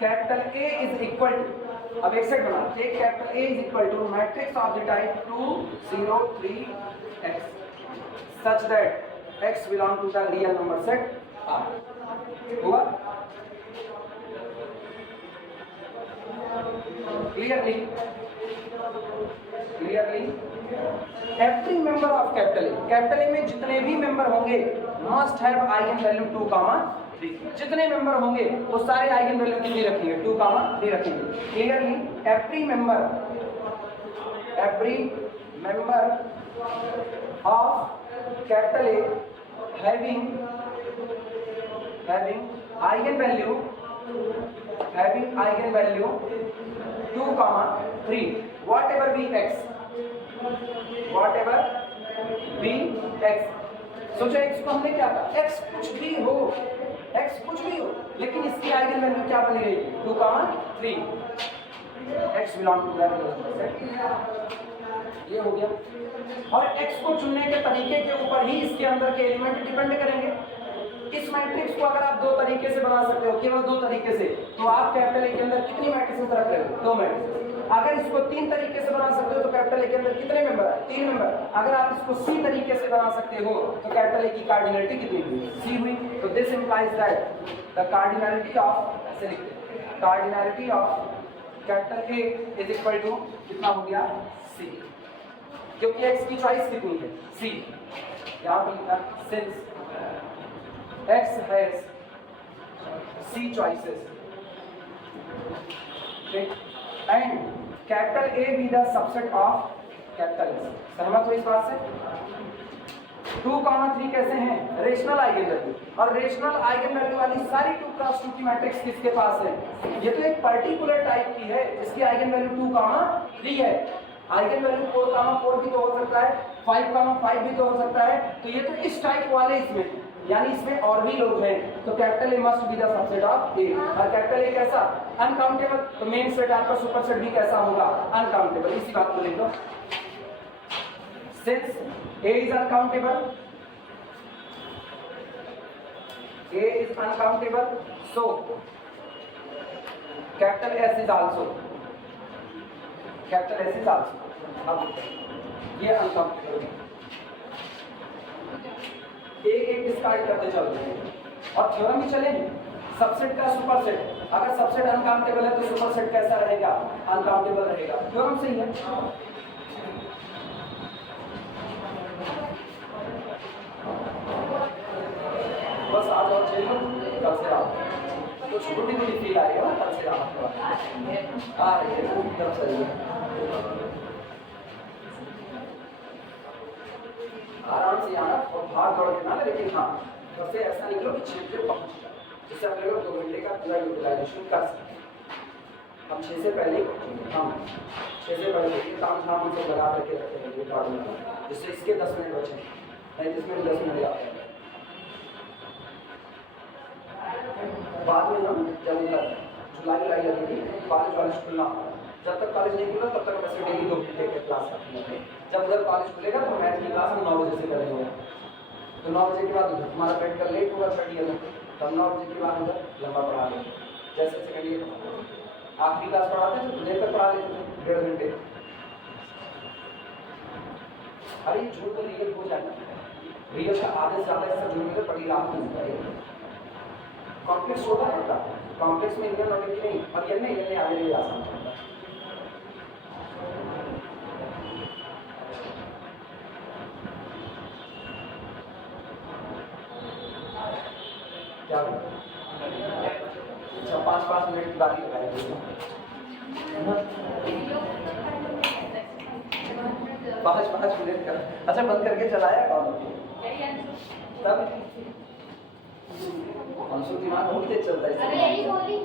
capital A is equal to, अब एक सेट बना, take capital A is equal to matrix of the type 2, 0, 3 x such that x belong to the real number set R। हुआ? Clearly every member of capital A में जितने भी member होंगे must have eigen value 2, 3। जितने member होंगे वो सारे eigen value कितनी रखेंगे? 2, 3 रखेंगे। Clearly every member of capital A having eigen value 2, 3 whatever be x सोचो x को हमने क्या कहा? x कुछ भी हो, लेकिन इसकी आइगन वैल्यू क्या बनी रहेगी? 2, 3। x belong to that set. ये हो गया। और x को चुनने के तरीके के ऊपर ही इसके अंदर के एलिमेंट डिपेंड करेंगे। इस मैट्रिक्स को अगर आप 2 तरीके से बना सकते हो, केवल 2 तरीके से, तो आप कैपिटल A के अंदर कितनी मैट्रिक्स रख रहे हो? 2 मैट्रिक्स। अगर इसको 3 तरीके से बना सकते हो तो कैपिटल A के अंदर कितने मेंबर है? 3 मेंबर। अगर आप इसको C तरीके से बना सकते हो तो कैपिटल A की कार्डिनलिटी कितनी हुई? C हुई। तो this implies that the cardinality of capital A is equal to कितना हो गया? C। क्योंकि x की चॉइस कितनी है? C। यहाँ पर लिखा since x has C choices, and capital A be the subset of capital S। सहमत हो इस बात से? 2, 3 कैसे हैं? रेशनल आइगन वैल्यू, और रेशनल आइगन वैल्यू वाली सारी 2 क्रॉस 2 की मैट्रिक्स किसके पास है? ये तो एक पर्टिकुलर टाइप की है, इसकी आइगन वैल्यू 2, 3 है। आइगन वैल्यू 4, 4 भी तो हो सकता है, 5, 5 भी तो हो सकता है। तो ये तो इस टाइप वाले इसमें, यानी इसमें और भी लोग हैं, तो capital A must be the subset of A। और कैपिटल A कैसा? अनकाउंटेबल। तो मेन सेट आपका सुपर सेट भी कैसा होगा? अनकाउंटेबल। इसी बात को लिख दो। Since A is uncountable, so capital S is also अब ये अनकाउंटेबल है। एक डिस्कार्ड करते चलते हैं और थ्योरम ही चले। सबसेट का सुपरसेट, अगर सबसेट अनकाउंटेबल है तो सुपरसेट कैसा रहेगा? अनकाउंटेबल रहेगा। थ्योरम सही है। कुछ टूटी टूटी फील आ रही है ना कल से जाना थोड़ा आ रही है एकदम सही है। आराम से आना और भाग दौड़ के ना, लेकिन हाँ घर से ऐसा निकलो कि 6 बजे पहुँच जाए, जिससे हम लोग 2 घंटे का पूरा यूटिलाइजेशन कर सकते हैं। हम 6 से पहले हम 6 से पहले काम धाम से लगा करके रखते हैं ये कार्ड में, जिससे इसके 10 मिनट बचे, 35 मिनट 10 मिनट जाते हैं। बाद में हम जब जुलाई लगेगी कॉलेज वालेज खुलना, जब तक कॉलेज नहीं खुला तब तक वैसे डेली 2 घंटे की क्लास रखनी है। जब उधर कॉलेज खुलेगा तो मैथ की क्लास हम 9 बजे से करेंगे, तो 9 बजे के बाद हमारा प्रैक्टिकल लेट होगा थर्ड ईयर में, तो हम 9 बजे के बाद उधर लंबा पढ़ा लेंगे। जैसे सेकंड ईयर आखिरी क्लास पढ़ाते थे तो देर तक पढ़ा लेते थे 1.5 घंटे। अरे ये झूठ तो रियल हो जाएगा, रियल का आधे से ज़्यादा ऐसा झूठ में पड़ी रात में कॉम्प्लेक्स होता है, कॉम्प्लेक्स में इंडियन लॉजिक की नहीं, और ये नहीं आगे नहीं आसान होता। क्या अच्छा 5-5 मिनट की बात लगाएंगे 5-5 मिनट का। अच्छा बंद करके चलाया कौन तब अंशु दिमाग बहुत तेज चलता है। अरे यही बोली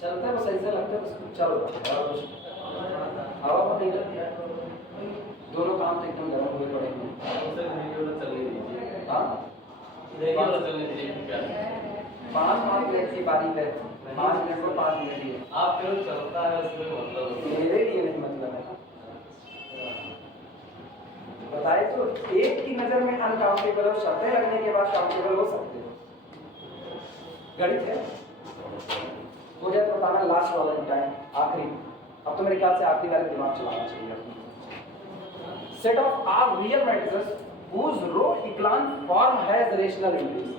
चलता है बस ऐसा लगता है बस चलो हवा मत निकलती है, दोनों काम तो एकदम गर्म हुए पड़े हैं। हाँ 5 मिनट की बारी है, 5 मिनट को 5 मिनट ही है। आप केवल चलता है उसमें मतलब मेरे लिए नहीं मतलब है, बताए तो एक की नजर में अनकाउंटेबल और शर्तें लगने के बाद काउंटेबल हो सकते हो। गणित है हो जाए तो बताना लास्ट वाला टाइम आखिरी, अब तो मेरे ख्याल से आखिरी वाले दिमाग चलाना चाहिए। Set of R real matrices whose row echelon form has rational entries,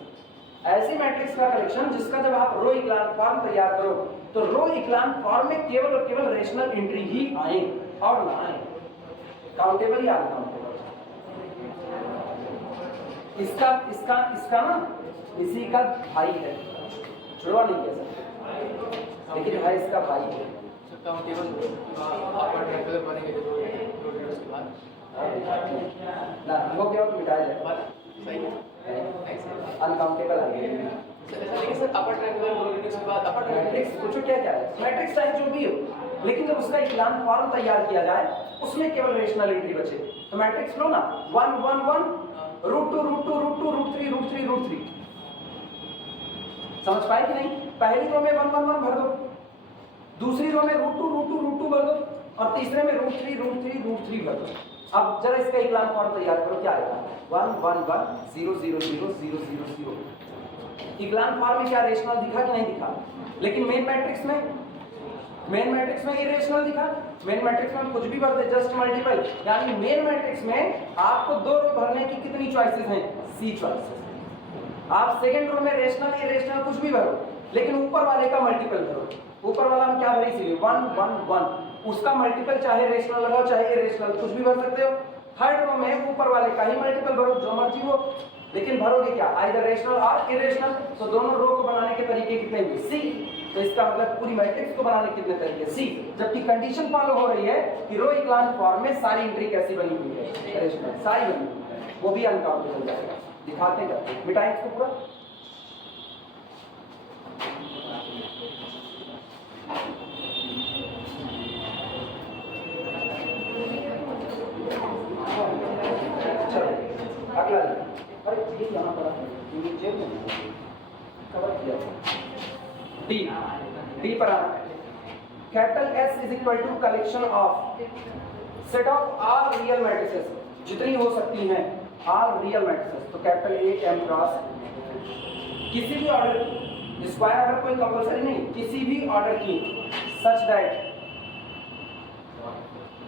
ऐसी मैट्रिक्स का कलेक्शन जिसका जब आप रो इक्लान फॉर्म तैयार करो तो रो इक्लान फॉर्म में केवल और केवल रेशनल एंट्री ही आए और ना आए, काउंटेबल या अनकाउंटेबल। इसका इसका इसका ना इसी का भाई है, जुड़वा नहीं कह सकते लेकिन है इसका भाई है। काउंटेबल अपर ट्रायंगुलर बनेंगे जो उसके बाद ना वो क्या हो मिटाया जाए सही है अनकाउंटेबल है। लेकिन सर अपर ट्रायंगुलर के बाद अपर मैट्रिक्स कुछ क्या है मैट्रिक्स चाहे जो भी हो, लेकिन जब उसका इक्लान फॉर्म तैयार किया जाए उसमें केवल रेशनल एंट्री बचे तो मैट्रिक्स लो ना 1 1 1 √2 √2 √2 √3 √3 √3। समझ पाए कि नहीं? पहली रो में 1 1 1 भर दो, दूसरी रो में √2 √2 √2 भर दो और तीसरे में √3 √3 √3 भर दो। अब जरा इसका इक्लान फॉर्म तैयार करो, क्या आएगा 1 1 1 0 0 0 0 0 0। इक्लान फॉर्म में क्या रेशनल दिखा कि नहीं दिखा? लेकिन मेन मैट्रिक्स में इरेशनल दिखा। मेन मैट्रिक्स में कुछ भी भर दे जस्ट मल्टीपल, यानी मेन मैट्रिक्स में आपको 2 रो भरने की कितनी चॉइसेस हैं? C choices. आप सेकंड रो में रेशनल इरेशनल कुछ भी भरो लेकिन ऊपर वाले का मल्टीपल भरो। ऊपर वाला हम क्या भरी इसीलिए 1 1 1, उसका मल्टीपल चाहे रेशनल लगाओ चाहे इरेशनल कुछ भी भर सकते हो। थर्ड रो में ऊपर वाले का ही मल्टीपल भरो जो मर्जी हो, लेकिन भरोगे क्या आइदर रेशनल और इरेशनल। तो दोनों रो को बनाने के तरीके कितने हुए? C। तो इसका मतलब पूरी मैट्रिक्स को बनाने के कितने तरीके? C। जबकि कंडीशन फॉलो हो रही है कि रो इक्लान फॉर्म में सारी एंट्री कैसी बनी हुई है? रेशनल सारी बनी हुई है, वो भी अनकाउंटेबल जाएगा। दिखाते हैं मिटाएं इसको पूरा। अगला अरे ये यहाँ पर जेब में कवर किया डी पर आना। Capital S is equal to collection of set of all real matrices, जितनी हो सकती हैं ऑल रियल मैट्रिसेस। तो कैपिटल A M क्रॉस किसी भी ऑर्डर की, स्क्वायर ऑर्डर कोई कंपलसरी नहीं, किसी भी ऑर्डर की such that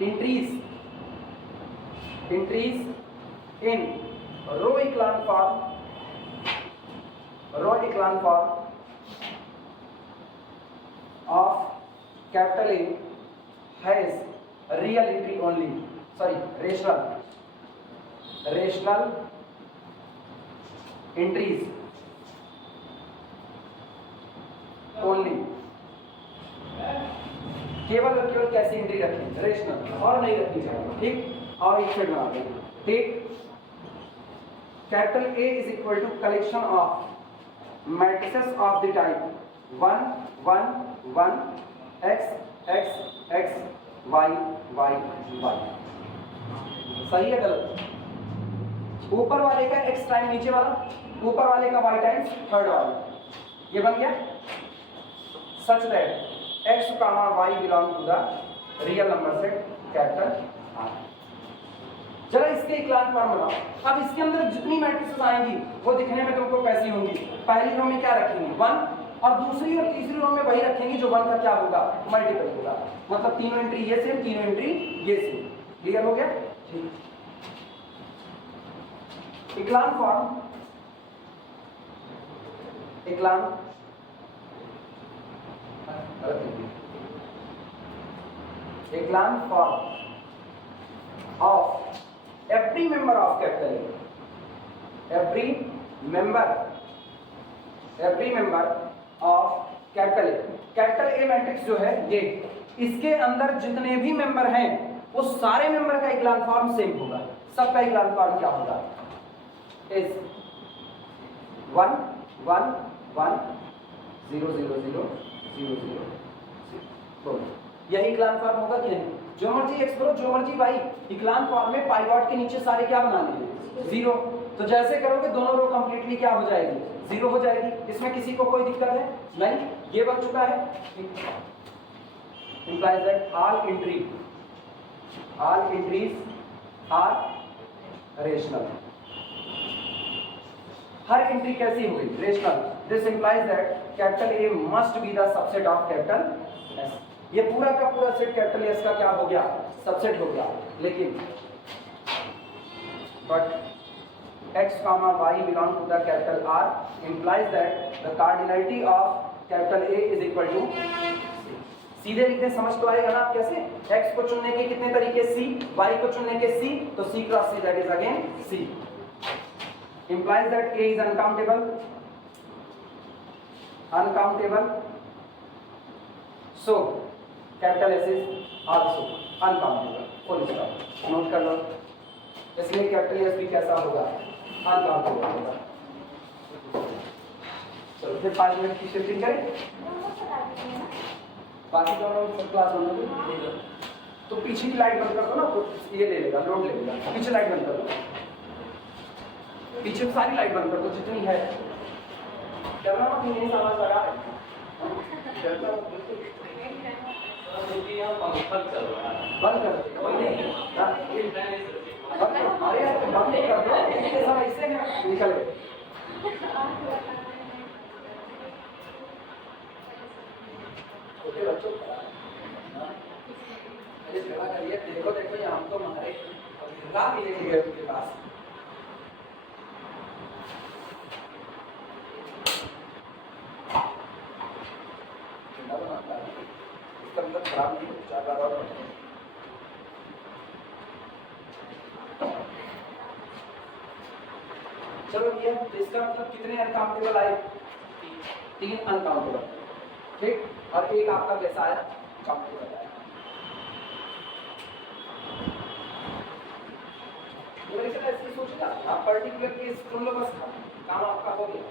entries in row echelon form of capital A has real entry only, sorry rational entries only, केवल और केवल कैसी एंट्री रखनी, रेशनल, और नहीं रखनी चाहिए, ठीक। और एक सेट बना देंगे, ठीक। Capital A is equal to collection of matrices of the type 1 1 1 x x x y y y। सही है गलत? ऊपर वाले का x टाइम नीचे वाला, ऊपर वाले का y टाइम्स थर्ड वाला, ये बन गया। Such that x comma y belong to the real number set capital R। जरा इसके इक्लान फॉर्म बनाओ। अब इसके अंदर जितनी मैट्रिसेस आएंगी वो दिखने में तुमको कैसी होंगी? पहली रो में क्या रखेंगे? 1, और दूसरी और तीसरी रो में वही रखेंगे जो 1 का क्या होगा? मल्टीपल होगा। मतलब तीनों एंट्री ये सेम, तीनों एंट्री ये सेम। क्लियर हो गया? ठीक। Echelon form, echelon echelon form of every member of capital A, every member of capital A, capital A matrix जो है ये, इसके अंदर जितने भी मेंबर हैं वो सारे मेंबर का इक्लान फॉर्म सेम होगा। सबका इक्लान फॉर्म क्या होगा? इज 1 1 1 0 0 0 0 0 0। यही इक्लान फॉर्म होगा कि नहीं? जो मर्जी एक्स करो, जो मर्जी वाई, इक्लान फॉर्म में पाइवॉट के नीचे सारे क्या बनाने हैं? 0। तो जैसे करोगे दोनों रो कंप्लीटली क्या हो जाएगी? 0 हो जाएगी। इसमें किसी को कोई दिक्कत है? नहीं, ये बन चुका है। implies that all entries are rational। Her entry कैसी हुई? Rational. This implies that capital A must be the subset of capital S। ये पूरा का पूरा सेट कैपिटल एस का क्या हो गया? सबसेट हो गया। लेकिन but x, y belong to the capital R implies that the cardinality of capital A is equal to सीधे लिखने समझ तो आएगा ना आप कैसे? x को चुनने के कितने तरीके? C, y को चुनने के C, तो C cross C, that is again C implies that A is uncountable, so capital S is also uncountable. Full stop. Note कर लो। इसलिए कैपिटल S भी कैसा होगा? अनकाउंटेबल होगा। चलो फिर 5 मिनट की शिफ्टिंग करें। बाकी दोनों सब क्लास होने दो। तो पीछे की लाइट बंद कर दो ना, तो ये ले लेगा, लोड ले लेगा। पीछे लाइट बंद कर दो, पीछे सारी लाइट बंद कर दो जितनी है। डरना मत, नहीं समझ लगा है। डरना मत बिल्कुल। बंद कर दो। अरे बंद कर दो, इसके सब ऐसे हैं निकल गए। छोटे बच्चों अरे झगड़ा करिए। देखो देखो ये हम तो हमारे ला भी लेके गए उनके पास। इसका मतलब खराब नहीं हो चाहता। चलो ये इसका मतलब कितने अनकाउंटेबल आए? 3 अनकाउंटेबल, ठीक। और एक आपका कैसा आया? काउंटेबल आया। ऐसे सोचिएगा आप पर्टिकुलर केस तुम लोग बस काम आपका हो गया।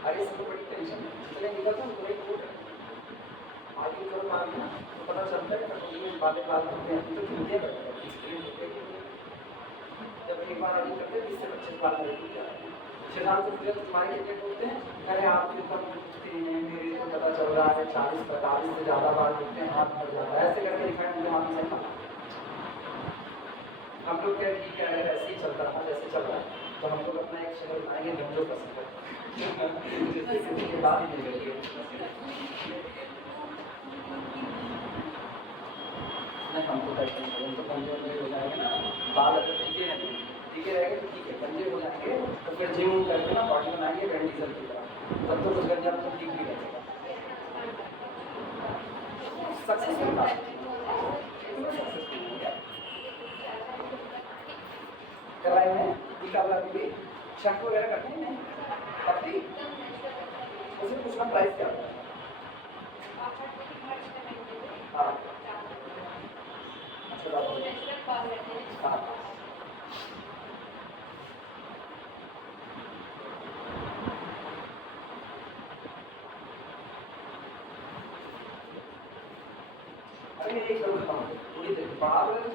अरे सबको बड़ी टेंशन है। इसलिए निकल तो कोई कोड आगे करो आगे ना तो पता चलता है कि ये बातें बात करते हैं तो मीडिया करते हैं स्क्रीन पे। जब एक बार आगे करते हैं 20 से 25 बार करते हैं। शैतान से पूछे तो तुम्हारे कितने बोलते हैं? अरे आप तो कम पूछते हैं, मेरे को पता चल रहा है 40 45 से ज़्यादा बार बोलते हैं, हाथ भर जाता है। ऐसे करके दिखाएं मुझे हाथ से हम लोग क्या ठीक है ऐसे ही चलता रहा जैसे चल रहा है, तो हम लोग अपना एक शहर बनाएंगे जो जो पसंद है जिसके बाद ही नहीं करेंगे नहीं हम तो करते हैं हम तो कमजोर नहीं हो जाएंगे ना, बाल अगर टीके रहेंगे तो ठीक है, गंजे हो जाएंगे तो फिर जिम करके ना बॉडी बनाएंगे वैन डीजल की तरह, तब तो कुछ गंजा तो ठीक भी रहेगा। सक्सेसफुल था कर रहे हैं टीका वाला भी शैम्पू वगैरह करते हैं करती उसमें कुछ कम प्राइस क्या होता है? हाँ अच्छा बात है। हाँ अरे मैं एक करोड़ बताऊँ पूरी तरह बाहर वाले तो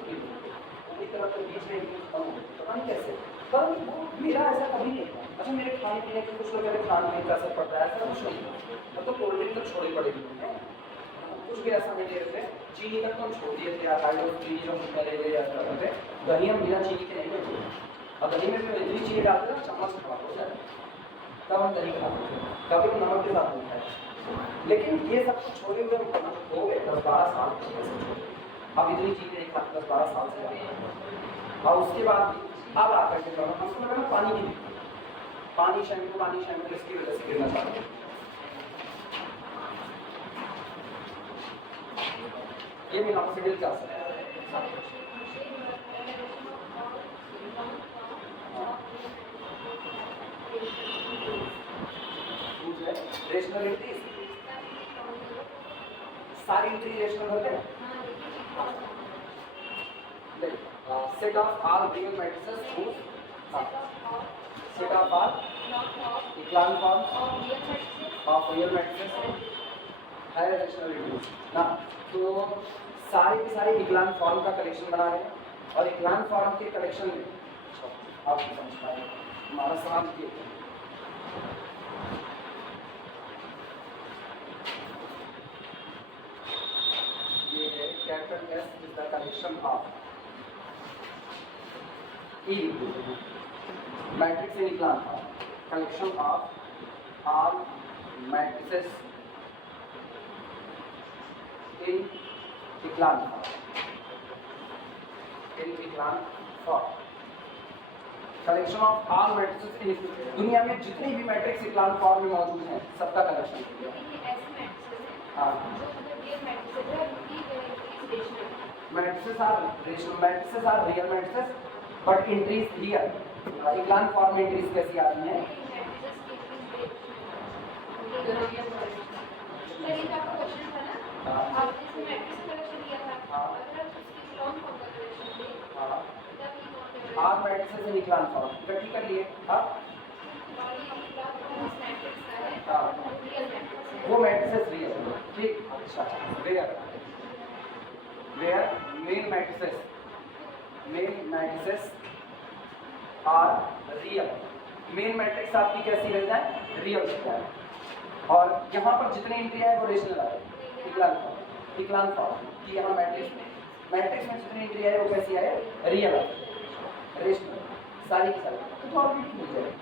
पूरी तरह तो बीच में बताऊँ पता नहीं कैसे, पर वो मेरा ऐसा कभी नहीं था। अच्छा मेरे खाने पीने के कुछ लोग कहते खाने पीने का असर पड़ता है, ऐसा कुछ नहीं, अब तो कोल्ड ड्रिंक तो छोड़ी पड़ेगी कुछ भी ऐसा नहीं ले रहे थे, चीनी तक तो हम छोड़ दिए थे, हाइड्रो चीनी जो हम पहले ले जाते थे, दही हम बिना चीनी के नहीं लेते, और दही में जो इतनी चीनी डालते थे चम्मच खराब हो जाए तब हम दही खाते थे, कभी हम नमक के साथ नहीं खाए। लेकिन ये सब कुछ छोड़े हुए हम हो गए 10-12 साल अब इतनी चीज़ें नहीं खाते 10-12 साल से, और उसके बाद अब आकर के हमको लगा ना पानी की पानी शैम्पू इसकी वजह से गिरना चाहते हैं। ये मिनॉक्सिडिल का असर है। रेशनल एंट्री सारी एंट्री रेशनल होते हैं। Set of all real matrices whose set of all echelon forms of real matrices है रेशनल एंट्रीज ना, तो सारे के सारे इक्लान फॉर्म का कलेक्शन बना रहे हैं और इक्लान फॉर्म के कलेक्शन में आप समझ पाए हमारा सवाल ये है capital S is the collection of E matrix in echelon form, collection of all matrices in echelon form, collection of all matrices in दुनिया में जितनी भी मैट्रिक्स echelon form में मौजूद हैं सबका कलेक्शन किया। हाँ matrices are rational matrices are real matrices but entries here echelon form में entries कैसी आती हैं? आप मैट्रिसेस इन echelon form इकट्ठी कर लिए अब वो मैट्रिसेस रियल ठीक अच्छा where main matrices are real main matrix आपकी कैसी रह जाए रियल रह जाए और यहाँ पर जितने एंट्री आए वो रेशनल आए इक्लान फॉर्म कि यहाँ मैट्रिक्स में जितनी एंट्री आए वो कैसी आए रियल आए रेशनल सारी की सारी तो ऑलरेडी मिल जाएगी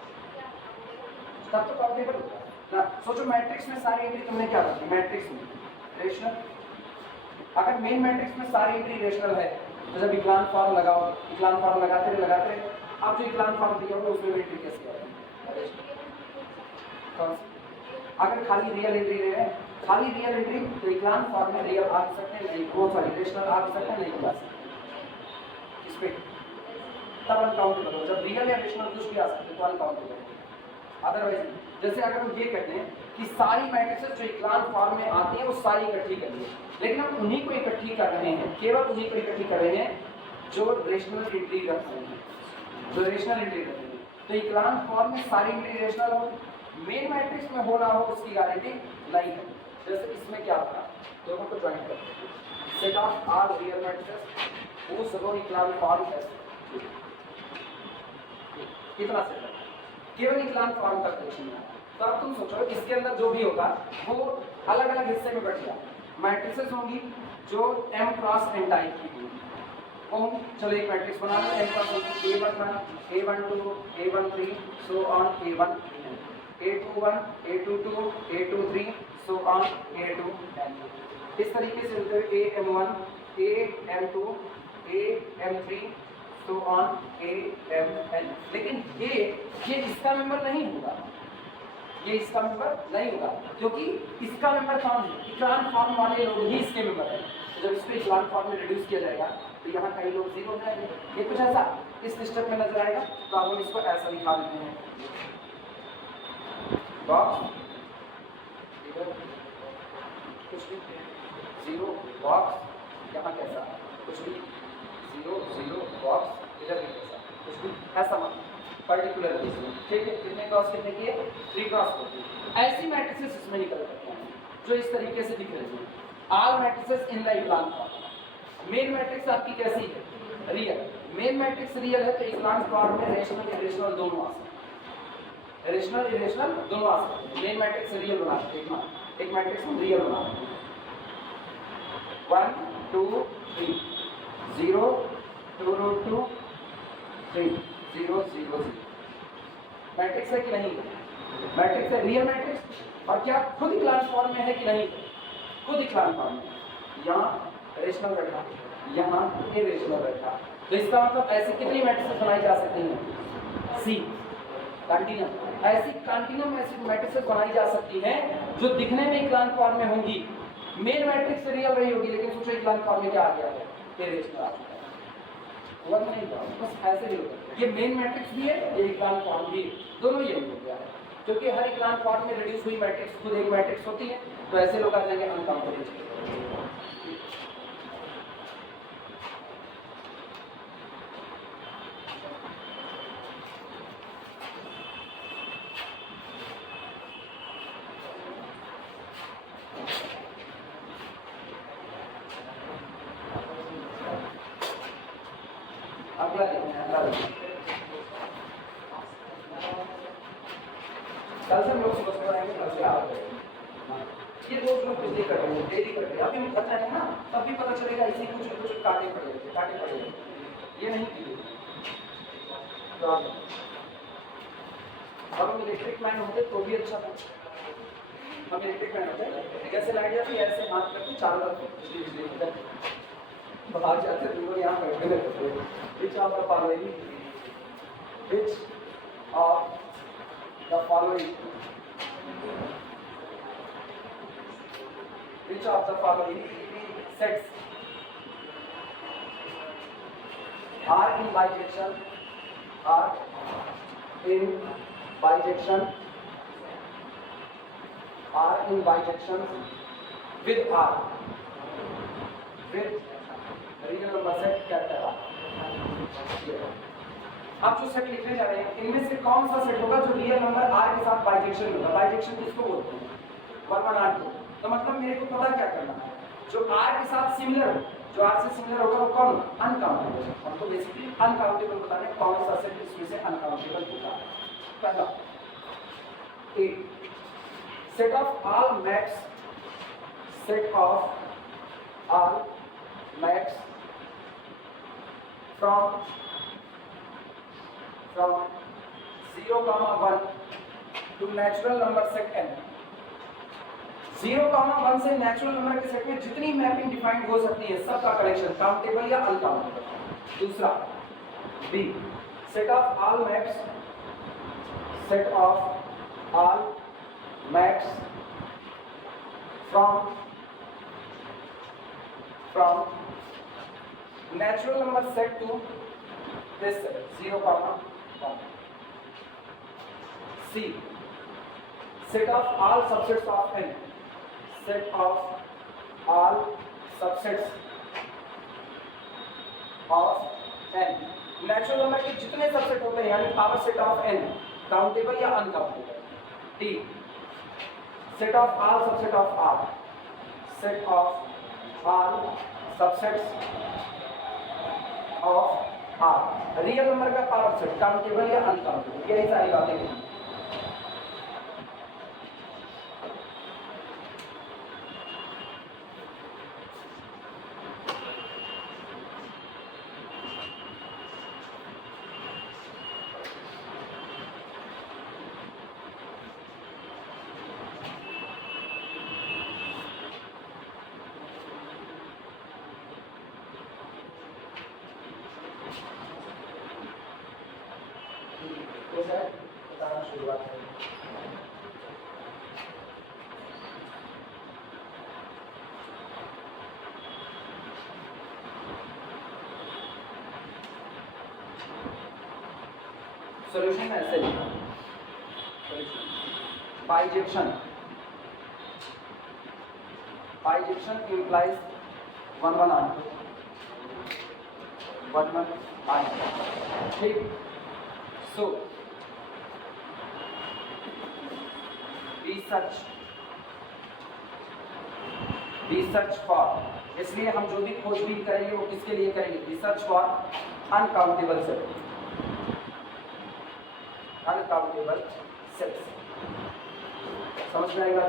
तब तो कंफर्टेबल होगा ना। सोचो मैट्रिक्स में सारी एंट्री तुमने क्या रखी मैट्रिक्स में रेशनल, अगर मेन मैट्रिक्स में सारी एंट्री रेशनल है तो जब इक्लान फॉर्म लगाओ इक्लान फॉर्म लगाते रहे आप जो इक्लान फॉर्म दिया होगा उसमें एंट्री कैसे आएगी? अगर खाली रियल एंट्री रहे खाली रियल एंट्री तो इक्लान फॉर्म में रियल आ सकते हैं नहीं वो सॉरी रेशनल आ सकते हैं नहीं आ सकते इस पे तब अनकाउंटेबल हो जब रियल या रेशनल कुछ भी आ सकते हैं तो अनकाउंटेबल अदरवाइज जैसे अगर हम ये कहते हैं कि सारी मैट्रिसेस जो इक्लान फॉर्म में आती हैं वो सारी इकट्ठी करनी है लेकिन हम उन्हीं को इकट्ठी कर रहे हैं केवल उन्हीं को इकट्ठी कर रहे हैं जो रेशनल एंट्री रखते हैं तो इक्लान फॉर्म में सारी एंट्री रेशनल हो मेन मैट्रिक्स में हो ना हो उसकी गारंटी नहीं है। जैसे इसमें क्या होगा दोनों को ज्वाइन करते हैं set of all real matrices whose row echelon form है कितना सेट है केवल इक्लान फॉर्म का कलेक्शन है। तो अब तुम सोचो इसके अंदर जो भी होगा वो अलग अलग हिस्से में बट गया मैट्रिसेस होंगी जो m क्रॉस n टाइप की होंगी ओम। चलो एक मैट्रिक्स बना लो m का a11 a12 a13 so on a1 a21 a22 a23 so on a2n। इस तरीके से होते हुए am1 am2 am3 so on amn। लेकिन ये इसका मेंबर नहीं होगा, ये इसका मेंबर नहीं होगा, क्योंकि इसका मेंबर कौन है? इक्लान फॉर्म वाले लोग ही इसके मेंबर हैं। तो जब इसको इक्लान फॉर्म में रिड्यूस किया जाएगा तो यहाँ कई लोग जीरो हो जाएंगे, ये कुछ ऐसा इस सिस्टम में नजर आएगा। तो अब हम इसको ऐसा दिखा देते हैं, बॉक्स कुछ भी जीरो बॉक्स, यहाँ कैसा कुछ भी जीरो जीरो बॉक्स, इधर भी कैसा कुछ भी ऐसा मतलब पर्टिकुलर केस में, ठीक है। कितने क्रॉस कितने की है? 3 क्रॉस 4। ऐसी मैट्रिसेस इसमें निकल सकते हैं जो इस तरीके से दिख रही है, all matrices in the echelon form. Main matrix आपकी कैसी है? रियल। मेन मैट्रिक्स रियल है तो इक्लान फॉर्म में रेशनल इरेशनल दोनों आ सकते हैं, रेशनल इरेशनल दोनों आ सकते हैं। मेन मैट्रिक्स रियल बना सकते हैं, एक मैट्रिक्स हम रियल बना सकते हैं। 1 2 3 0 2 2 3 0 0 0 मैट्रिक्स है कि नहीं? मैट्रिक्स है, रियल मैट्रिक्स। और क्या खुद इक्लान फॉर्म में है कि नहीं? खुद इक्लान फॉर्म में। यहाँ रेशनल बैठा, यहाँ इरेशनल बैठा, तो इसका मतलब ऐसी कितनी मैट्रिक्स बनाई जा सकती हैं? सी कंटिन्यूम। ऐसी कंटिन्यूम ऐसी मैट्रिक्स बनाई जा सकती हैं जो दिखने में इक्लान फॉर्म में होंगी। मेन मैट्रिक्स रियल रही होगी, लेकिन सोचो इक्लान फॉर्म में क्या आ गया है? इरेशनल आ गया है। हुआ नहीं हुआ, बस ऐसे ही होता है। ये मेन मैट्रिक्स भी है, ये इक्लान फॉर्म भी, दोनों यही हो गया है। क्योंकि हर इक्लान फॉर्म में रिड्यूस हुई मैट्रिक्स खुद एक मैट्रिक्स होती है, तो ऐसे लोग आ जाएंगे अनकाउंटेबल। अगला देखते हैं, अगला देखते हैं। कल से हम लोग सुबह सुबह आएंगे, कल से आप ये रोज लोग कुछ कर रहे हैं, डेली कर रहे हैं। अभी हम घर जाएंगे ना, तब भी पता चलेगा इसी कुछ कुछ काटे पड़ेंगे, ये नहीं किए। तो अब हम इलेक्ट्रिक मैन होते तो भी अच्छा था। हम इलेक्ट्रिक मैन होते कैसे लाइट जाती है? ऐसे हाथ करके चारों तरफ बाहर जाते थे, वो यहाँ बैठे रहते थे। Which of the following? Which of the following? Which of the following sets are in bijection? Are in bijection? Are in bijection with R? With real number set capital are. आप जो सेट लिखने जा रहे हैं, इनमें से कौन सा सेट होगा जो रियल नंबर आर के साथ बाइजेक्शन होगा? बाइजेक्शन किसको बोलते हैं? 1 1 R 2। तो मतलब मेरे को पता क्या करना है, जो आर के साथ सिमिलर हो, जो आर से सिमिलर होगा वो कौन? अनकाउंटेबल। हमको बेसिकली अनकाउंटेबल बताना है, कौन सा सेट इसमें से अनकाउंटेबल होगा। पहला A, set of all maps, set of all maps from 0, 1 to natural number set n। 0, 1 से नेचुरल नंबर के सेट में जितनी मैपिंग डिफाइंड हो सकती है सबका कलेक्शन, काउंटेबल या अनकाउंटेबल। दूसरा B, set of all maps, set of all maps from natural number set to this set 0, 1। C, set of all subsets of n, set of all subsets of n। Natural number के जितने subset होते हैं यानी power set of n, countable या uncountable. D, set of all subset of R, set of all subsets of R। Real number का power set, countable या uncountable, यही सारी बातें हैं। कैसा है बताना शुरुआत करें। सॉल्यूशन में ऐसे लिखा बाइजेक्शन implies 1 1 onto 1 1 onto ठीक so research for इसलिए हम जो भी खोजबीन करेंगे वो किसके लिए करेंगे रिसर्च फॉर अनकाउंटेबल सेट्स समझ में आएगा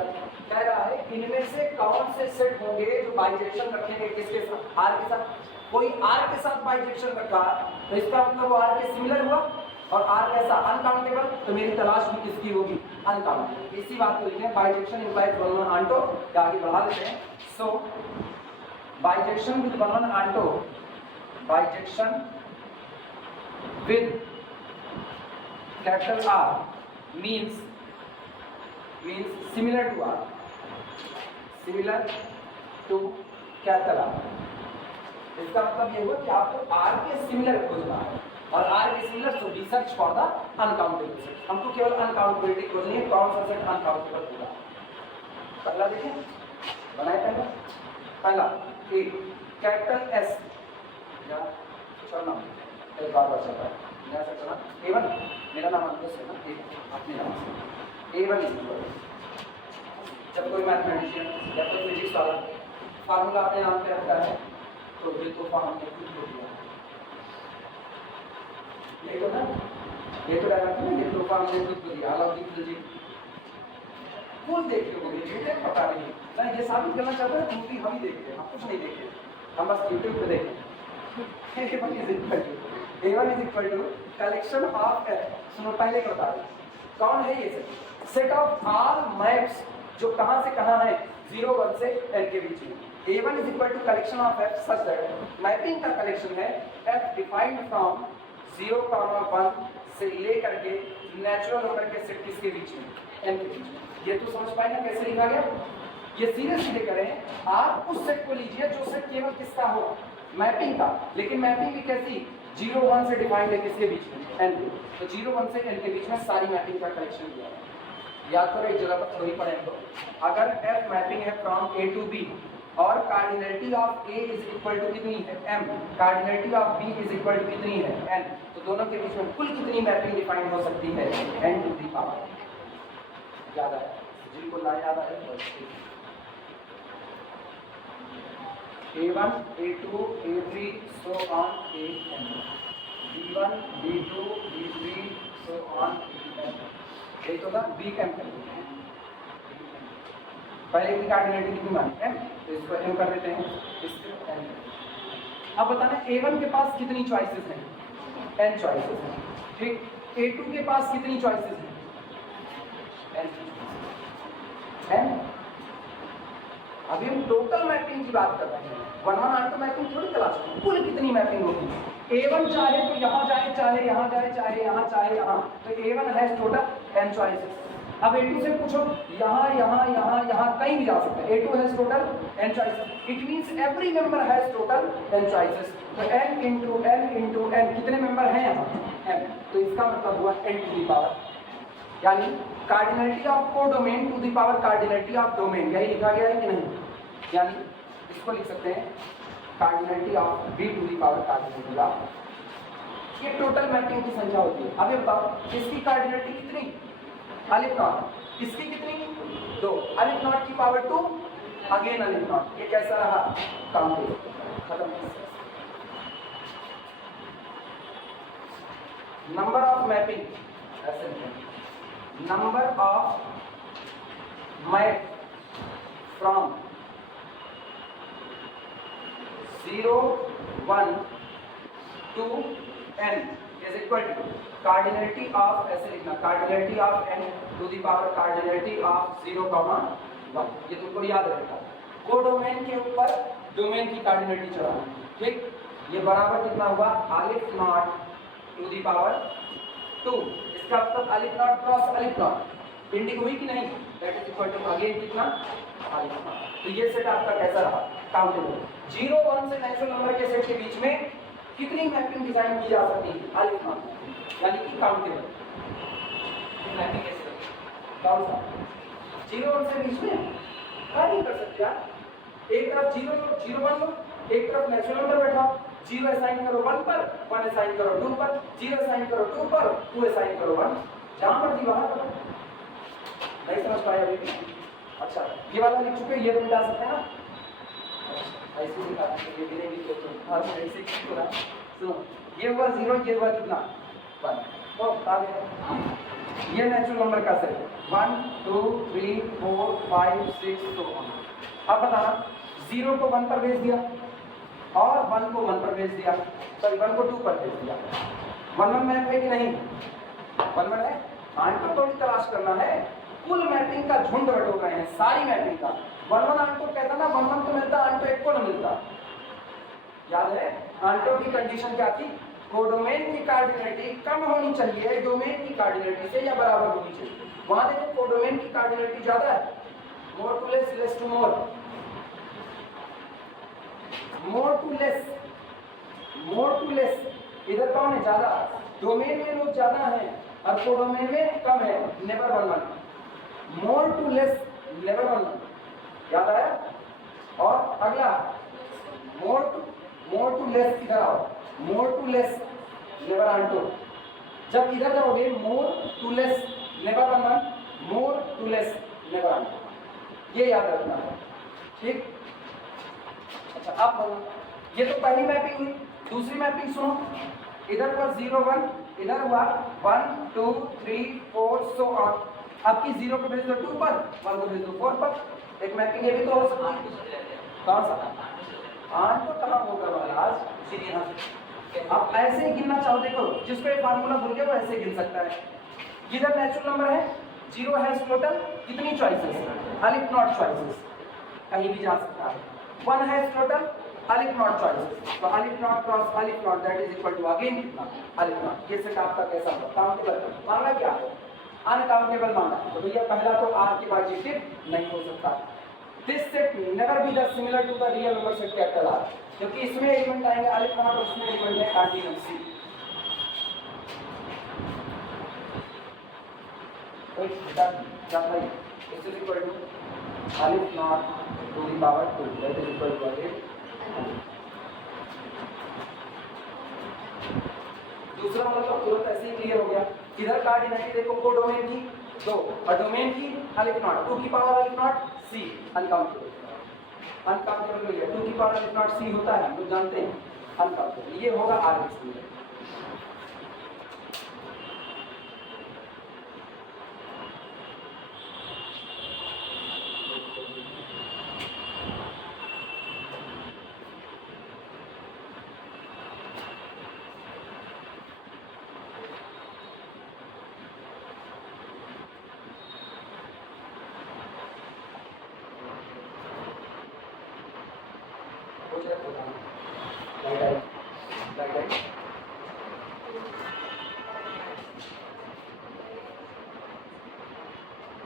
कह रहा है इनमें से कौन से सेट होंगे जो बाइजेक्शन रखेंगे किसके साथ आर के साथ कोई आर के साथ बाइजेक्शन रखा तो इसका मतलब वो आर के सिमिलर हुआ और आर कैसा अनकाउंटेबल तो मेरी तलाश भी किसकी होगी अनकाउंटेबल इसी बात को लिखें बाइजेक्शन इंप्लाइज 1 1 onto आगे बढ़ा देते हैं so bijection with 1 1 onto bijection with capital R means similar to capital R इसका मतलब ये हुआ कि आपको R के सिमिलर खोजना है और R के सिमिलर तो research for the uncountable set हमको केवल अनकाउंटेबिलिटी खोजनी है कौन सा सेट अनकाउंटेबल होगा पहला देखिए बनाए पहला एक कैपिटल S या छोड़ना एक बार चल रहा है नया सेट चला A1 मेरा नाम अंकुश है ना अपने नाम से A1 इज इक्वल जब कोई मैथमेटिशियन या कोई फिजिक्स वाला फार्मूला अपने नाम पे रखता है तो ये तो हमने खुद को दिया ये तो ना ये तो डायरेक्ट ना ये तो हमने खुद को दिया अलाउद्दीन खिलजी कौन देख के बोले मुझे पता नहीं ना ये साबित करना चाहता है मूवी हम ही देखते हैं हम कुछ नहीं देखते हम बस यूट्यूब पे देखते हैं A1 is equal to collection of सुनो पहले का बता कौन है ये सेट ऑफ ऑल मैप्स जो कहां से कहां है 0 1 से n के बीच में A1 is equal to collection of f such that mapping का कलेक्शन है f डिफाइंड फ्रॉम 0, 1 से लेकर के नेचुरल नंबर के सेट किसके बीच में n के बीच में ये तो समझ पाए ना कैसे लिखा गया ये सीधे करें आप उस सेट को लीजिए जो सेट केवल किसका हो मैपिंग का लेकिन मैपिंग भी कैसी 0 1 से डिफाइंड है किसके बीच में n के तो 0 1 से n के बीच में सारी मैपिंग का कलेक्शन दिया है याद करो एक जगह पर थोड़ी पढ़े तो अगर f मैपिंग है फ्रॉम a टू b और cardinality of a is equal to कितनी है m cardinality of b is equal to कितनी है n तो दोनों के बीच में कुल कितनी मैपिंग डिफाइन हो सकती है n टू द पावर याद आया जिनको ना याद आए A1, A2, A3, so on, AN. B1, B2, B3, so on, AN. एक होगा B का M कर देते हैं पहले की कार्डिनलिटी कितनी मानी M तो इसको M कर देते हैं इसको N अब बताना A1 के पास कितनी चॉइसेस हैं N चॉइसेस हैं ठीक A2 के पास कितनी चॉइसेस हैं N अभी हम टोटल मैपिंग की बात कर रहे हैं 1 1 onto मैपिंग थोड़ी तलाश करें कुल कितनी मैपिंग होगी A1 चाहे तो यहाँ जाए चाहे यहाँ जाए चाहे यहाँ चाहे यहाँ तो A1 has total n choices अब A2 से पूछो यहाँ यहाँ यहाँ यहाँ कहीं भी जा सकता है A2 has total n choices it means every member has total n choices तो n into n कितने मेंबर हैं यहाँ n तो इसका मतलब हुआ n टू द पावर यानी cardinality of codomain to the power cardinality of domain यही लिखा गया है कि नहीं यानी इसको लिख सकते हैं cardinality of b to the power cardinality of ये टोटल मैपिंग की संख्या होती है अब ये बताओ इसकी कार्डिनलिटी कितनी अलिफ नॉट इसकी कितनी 2 अलिफ नॉट की पावर 2 अगेन अलिफ नॉट ये कैसा रहा काउंट खत्म नंबर ऑफ मैपिंग ऐसे number of map from 0 1 to n is equal to cardinality of ऐसे लिखना cardinality of n to the power cardinality of 0, 1 ये तुमको याद रहेगा कोडोमेन के ऊपर डोमेन की कार्डिनलिटी चढ़ाना ठीक ये बराबर कितना हुआ अलिफ नॉट टू द पावर 2 इसका मतलब aleph naught cross aleph naught इंडिक हुई कि नहीं, that is equal to again कितना अलिफ नॉट। तो ये सेट आपका कैसा रहा, काउंटेबल। 0 1 से नेचुरल नंबर के सेट के बीच में कितनी मैपिंग डिजाइन की जा सकती है, अलिफ नॉट, यानी कि काउंटेबल मैपिंग कैसे कौन सा 0 1 से बीच में क्या नहीं कर सकते यार, एक तरफ 0 0 1 लो, एक तरफ नेचुरल नंबर बैठाओ, 0 असाइन करो 1 पर, 1 असाइन करो 2 पर, 0 असाइन करो 2 पर, 2 असाइन करो 1, जहां मर्जी वहां करो। नहीं समझ पाए अभी भी? अच्छा ये वाला लिख चुके, ये मिटा सकते हैं ना, ऐसे ही लिखा है, ये मिलेगी तो हर ऐसे ही पूरा सुनो, ये हुआ 0, ये हुआ कितना 1, तो आ गया ये नेचुरल नंबर का सेट 1 2 3 4 5 6 तो अब बताना 0 को 1 पर भेज दिया और 1 को 1 पर भेज दिया, सॉरी 1 को 2 पर भेज दिया, 1 1 मैप है कि नहीं, 1 1 है, आंटो थोड़ी तलाश करना है, कुल मैपिंग का झुंड बटोर रहे हैं, सारी मैपिंग का 1 1 आंटो कहता ना 1 1 तो मिलता, आंटो 1 को ना मिलता, याद है आंटो की कंडीशन क्या थी, कोडोमेन की कार्डिनलिटी कम होनी चाहिए डोमेन की कार्डिनलिटी से या बराबर होनी चाहिए, वहां देखो कोडोमेन की कार्डिनलिटी ज्यादा है, more to less less to more, more to less, more to less, इधर कौन है ज्यादा, डोमेन में लोग ज्यादा हैं और कोडोमेन में कम है, never 1 1, more to less never 1 1, याद आया। और अगला मोर टू लेस, इधर आओ, more to less never onto, जब इधर जाओगे more to less never 1 1, more to less never onto, ये याद रखना है, ठीक। अच्छा अब बोलो, ये तो पहली मैपिंग हुई, दूसरी मैपिंग सुनो, इधर हुआ 0 1, इधर हुआ 1 2 3 4 सो ऑन, आपकी 0 को भेज दो 2 पर, 1 को भेज दो 4 पर, एक मैपिंग ये भी तो हो सकती है, कौन सा आंटो कहाँ होगा महाराज, आप ऐसे ही गिनना चाहो, देखो जिसको ये फार्मूला भूल गया वो ऐसे गिन सकता है, इधर नेचुरल नंबर है, 0 है टोटल, कितनी चॉइसेस, अलिफ नॉट चॉइसेस, कहीं भी जा सकता है, 1 है टोटल, अलिफ नॉट चॉइसेस, तो aleph naught cross aleph not that is equal to again कितना अलिफ नॉट, ये सेट आपका कैसा होगा, काउंटेबल माना क्या है, अनकाउंटेबल माना, तो भैया पहला तो आर के बाद शिफ्ट नहीं हो सकता, this set never be the similar to the real number set capital R, क्योंकि इसमें एलिमेंट आएंगे अलिफ नॉट, उसमें एलिमेंट है cardinal C, is equal to aleph naught to the power 2 that is equal to again. दूसरा वाला तो तुरंत ऐसे ही क्लियर हो गया, इधर कार्डिनलिटी देखो कोडोमेन की 2 और डोमेन की अलिफ नॉट 2 की पावर अलिफ नॉट सी, अनकाउंटेबल, अनकाउंटेबल भैया 2 की पावर अलिफ नॉट सी होता है, हम लोग जानते हैं अनकाउंटेबल, ये होगा आर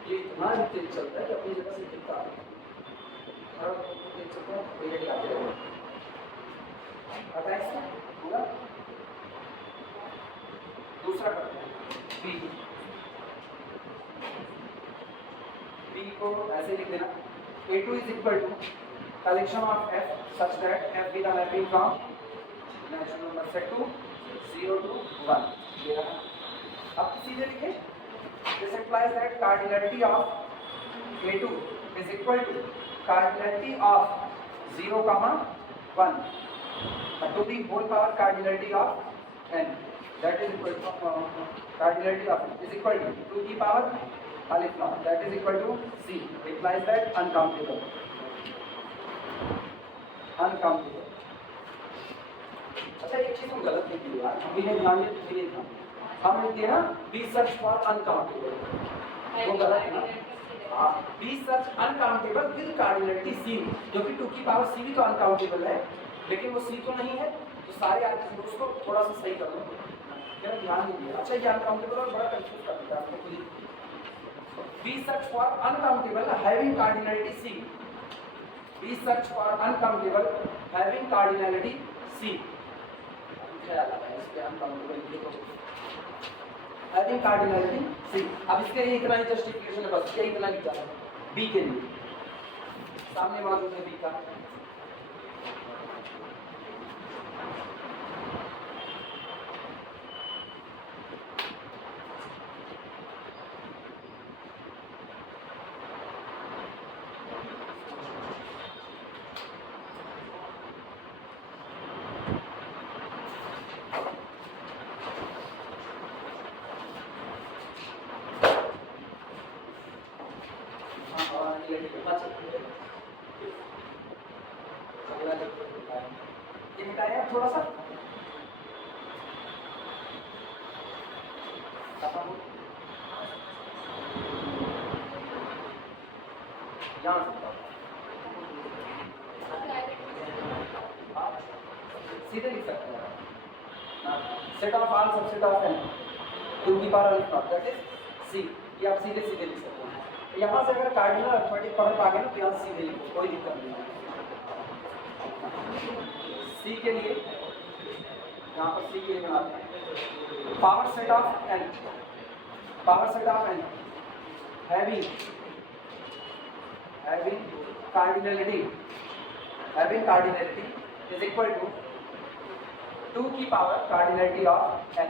ये इतना तेज चलता है कि अपनी जगह से गिरता है, और देख सकते हो पीरियड आते हैं, पता है इसका होगा। दूसरा करते हैं बी, बी को ऐसे लिख देना, A2 is equal to collection of f such that f be the mapping from natural number set to 0 to 1, ये रहा। अब सीधे लिखे, this implies that cardinality of A2 is equal to cardinality of 0, 1 to the whole power cardinality of n, that is equal to cardinality of is equal to 2 की power अलिफ not, that is equal to c, implies that uncountable, uncountable. अच्छा एक चीज हम गलत लिख दिए यार, हम भी नहीं ध्यान दिए तो नहीं था, हम लिख दिए ना बी सर्च फॉर अनकाउंटेबल, वो गलत है ना, बी सर्च अनकाउंटेबल विद कार्डिनलिटी सी, जो कि 2 की पावर सी भी तो अनकाउंटेबल है, लेकिन वो सी तो नहीं है, तो सारे आर्ग्यूमेंट्स को थोड़ा सा सही कर लो, मेरा ध्यान नहीं दिया। अच्छा, ये अनकाउंटेबल और बड़ा कंफ्यूज कर देता है आपको खुद ही। We search for uncountable having cardinality C. We search for uncountable having cardinality C. ख्याल आता है इस पे uncountable लिखो। Having cardinality C. अब इसके लिए इतना ही जस्टिफिकेशन है, बस क्या इतना लिखा है B के लिए। सामने मौजूद है B का। ये मिटाया थोड़ा सा। यहाँ सीधे लिख सकते हैं। Set of all subset of N two की power alpha naught that is C. ये आप सीधे सीधे लिख सकते हैं। यहाँ से अगर कार्डिनल अर्थमेटिक पकड़ पा गए ना तो यहाँ सीधे लिखो, कोई दिक्कत नहीं है। सी के लिए यहाँ पर सी के लिए बनाते हैं power set of N. Power set of N having cardinality is equal to 2 की पावर cardinality of n।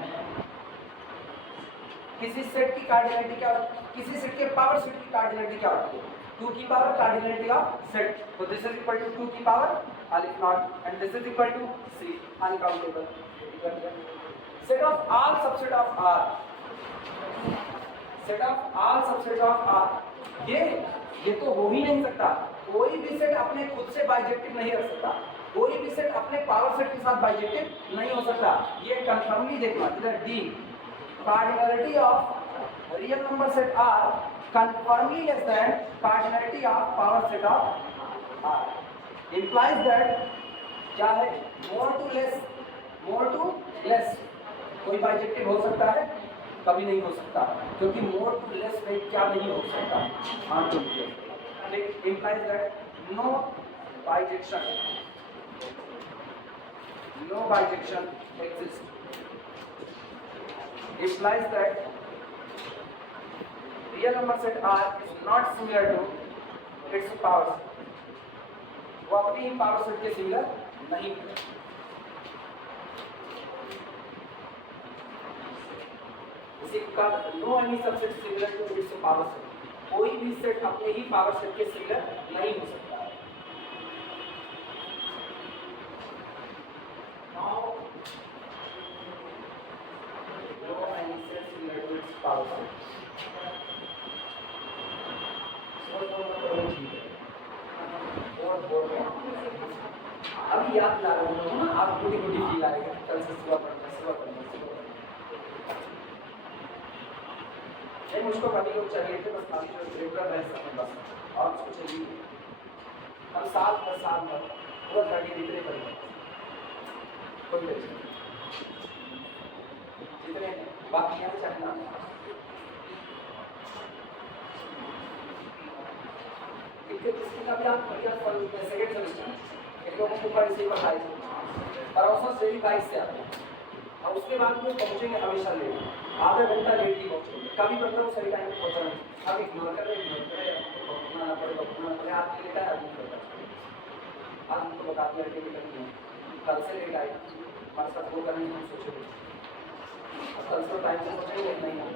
किसी सेट की कार्डिनलिटी क्या, किसी सेट के पावर सेट की कार्डिनलिटी क्या होती है? 2 की पावर कार्डिनलिटी ऑफ सेट। तो दिस इज इक्वल टू 2 की power alpha naught and this is equal to c uncountable. Set of all subset of R. Set of all subset of R ये तो हो ही नहीं सकता। कोई भी सेट अपने खुद से बाइजेक्टिव नहीं रख सकता। कोई भी सेट अपने पावर सेट के साथ बाइजेक्टिव नहीं हो सकता। ये कंफर्मली देखना इधर D cardinality of real number set R conformably less than cardinality of power set of R implies that क्या है more to less कोई बाइजेक्टिव हो सकता है, कभी नहीं हो सकता, क्योंकि more to less में क्या नहीं हो सकता। हाँ तो it implies that no bijection exists। implies that real number set R is not similar to its power set। वो अपनी ही पावर सेट के सिमिलर नहीं है। इसी का no any subset similar to its power set. कोई भी सेट अपने ही पावर सेट के सिमिलर नहीं हो सकता है। अभी याद ला रहा हूँ ना, आप गुडी फील आएगा कल से सुबह पढ़ना। मुझको कभी लोग चाहिए थे बस खाली जो रेगुलर रह सकें बस, और उसको चाहिए हम साल भर वो 30 जितने पढ़ेंगे कोई जितने बाकी यहाँ चाहे ना। किसकी का भी आप सेकेंड सेमेस्टर लोगों को ऊपर इसी पर आए और औसत से भी 22 से आते हैं और उसके बाद वो पहुँचेंगे हमेशा लेट, आधा घंटा लेट ही पहुँचेंगे। कभी मतलब वो सही टाइम पे पहुँचा नहीं। अब इग्नोर कर रहे घूमना पड़े आपके लेट आए आदमी करता है। आज उनको बता दिया कि नहीं कल से लेट आए हमारे साथ वो करने हम सोचेंगे कल से टाइम से पहुँचेंगे नहीं आए।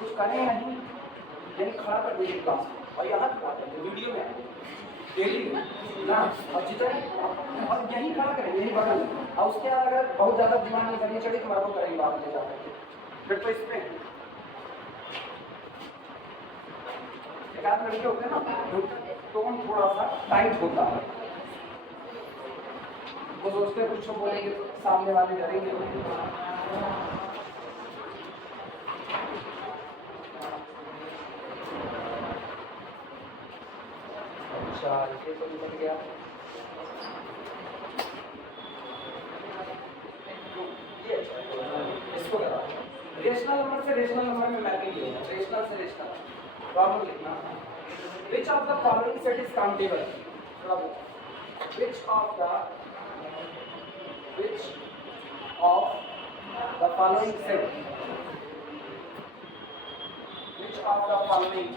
कुछ करें नहीं यानी खड़ा कर दीजिए क्लास और यहाँ खड़ा कर वीडियो में डेली ना और जितना और यही खड़ा करें यही बगल में। और उसके बाद अगर बहुत ज़्यादा दिमाग में करनी चढ़ी तो मैं वो करेंगे बाद में जाकर फिर तो इसमें एक आध लड़के होते हैं ना टोन थोड़ा सा टाइट होता है, वो सोचते हैं कुछ बोलेंगे तो सामने वाले डरेंगे। अच्छा ये तो निकल गया। ये इसको करा रेशनल नंबर से रेशनल नंबर में मैपिंग की है, रेशनल से रेशनल प्रॉब्लम लिखना। विच of the following set is countable, which of the following set, which of the following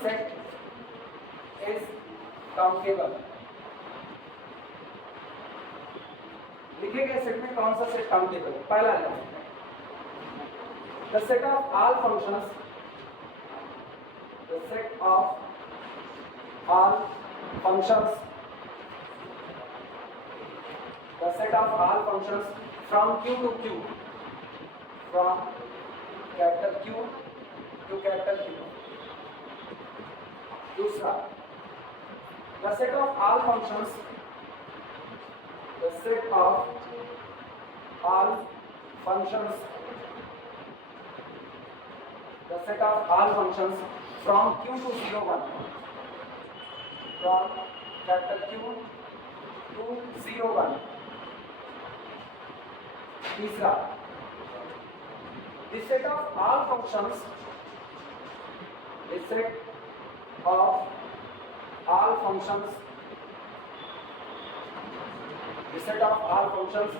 set is countable, लिखे गए सेट में कौन सा सेट काउंटेबल। पहला है the set of all functions, the set of all functions, the set of all functions from Q to Q, from capital Q to capital Q। दूसरा the set of all functions, the set of all functions, the set of all functions from Q to 0 1, from capital Q to 0 1। तीसरा the set of all functions, the set of all functions, the set of all functions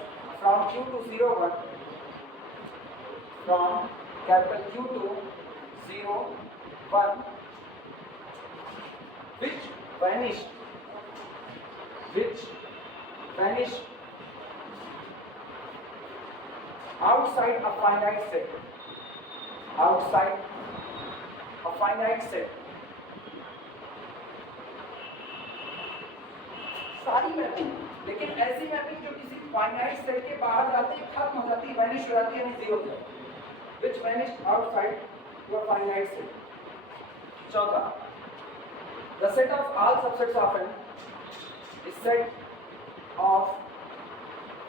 from Q to 0 1, from capital Q to 0 1, which vanish outside a finite set, outside a finite set। सारी mapping, लेकिन ऐसी mapping जो किसी finite set के बाहर जाती है, खत्म हो जाती है, वैनिश हो जाती है, यानी जीरो हो जाती है, which vanish outside your finite set। चौथा the set of all subsets of n, the set of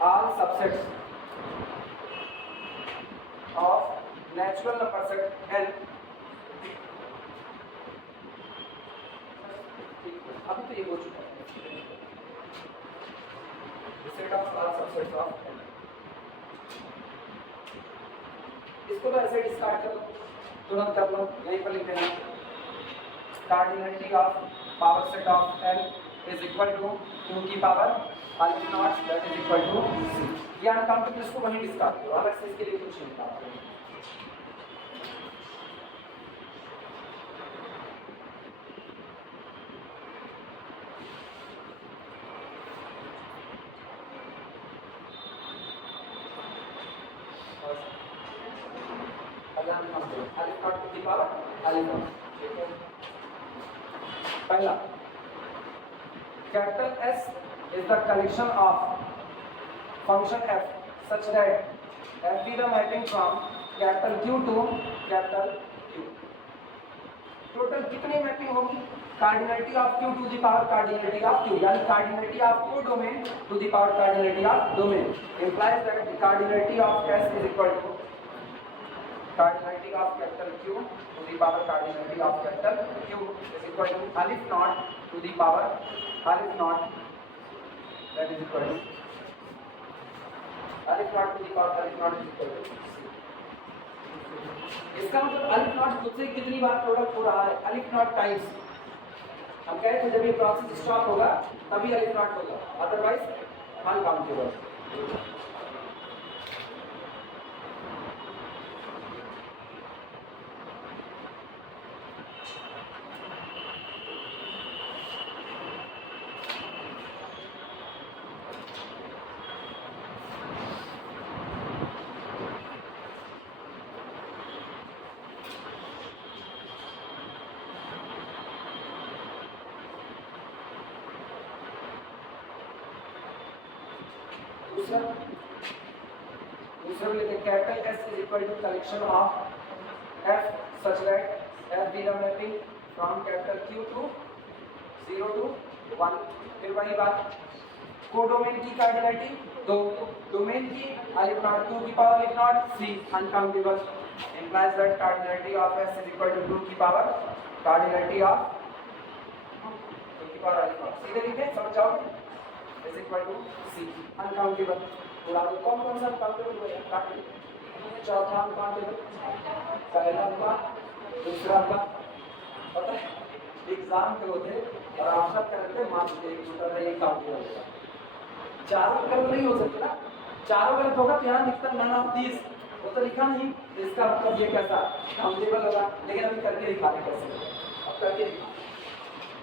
all subsets of natural number set n, अभी तो ये हो चुका है, the set of all subsets of n। इसको तो ऐसे डिस्कार्ड कर लो, तुरंत कर लो, यहीं पर लिख देना cardinality of power set of n is equal to 2 की power alpha not, that is equal to c। ये अनकाउंटेबल, इसको वहीं डिस्कार्ड करो, अलग से इसके लिए कुछ नहीं लिखा। पहला capital S is the collection of function f such that f be the mapping from capital Q to capital Q। Total कितनी मैपिंग होगी? Cardinality of Q to the power cardinality of Q, यानी cardinality of codomain to the power cardinality of domain implies that the cardinality of S is equal to cardinality of capital Q to the power cardinality of capital Q is equal to alif naught to the power alif naught, that is equal to alif naught to the power alif naught is equal to c। इसका मतलब aleph not खुद से कितनी बार product हो रहा है? अलिफ not times. हम कह रहे थे जब ये प्रोसेस स्टॉप होगा तभी अलिफ नॉट होगा, अदरवाइज अनकाउंटेबल। दूसरा लेते हैं capital S is equal to collection of f such that f be the mapping from capital Q to 0 to 1। फिर वही बात, कोडोमेन की कार्डिनलिटी दो, डोमेन की अलिफ नॉट 2 की पावर अलिफ not c, uncountable implies that cardinality of S is equal to 2 की पावर cardinality of 2 की एक और अलिफ नॉट सीधे लिखे समझ जाओगे is equal to c uncountable बुला दो कौन कौन सा अनकाउंटेबल हुआ काट लो चौथा अनकाउंटेबल पहला हुआ दूसरा हुआ पता है एग्जाम के होते और आंसर करते मार्क्स एक दूसरा था ये काउंटेबल होगा चारों गलत नहीं हो सकते ना चारों गलत होगा तो यहाँ लिखता नन ऑफ दीस वो तो लिखा नहीं इसका मतलब ये कैसा काउंटेबल होगा लेकिन अभी करके दिखाने कैसे अब करके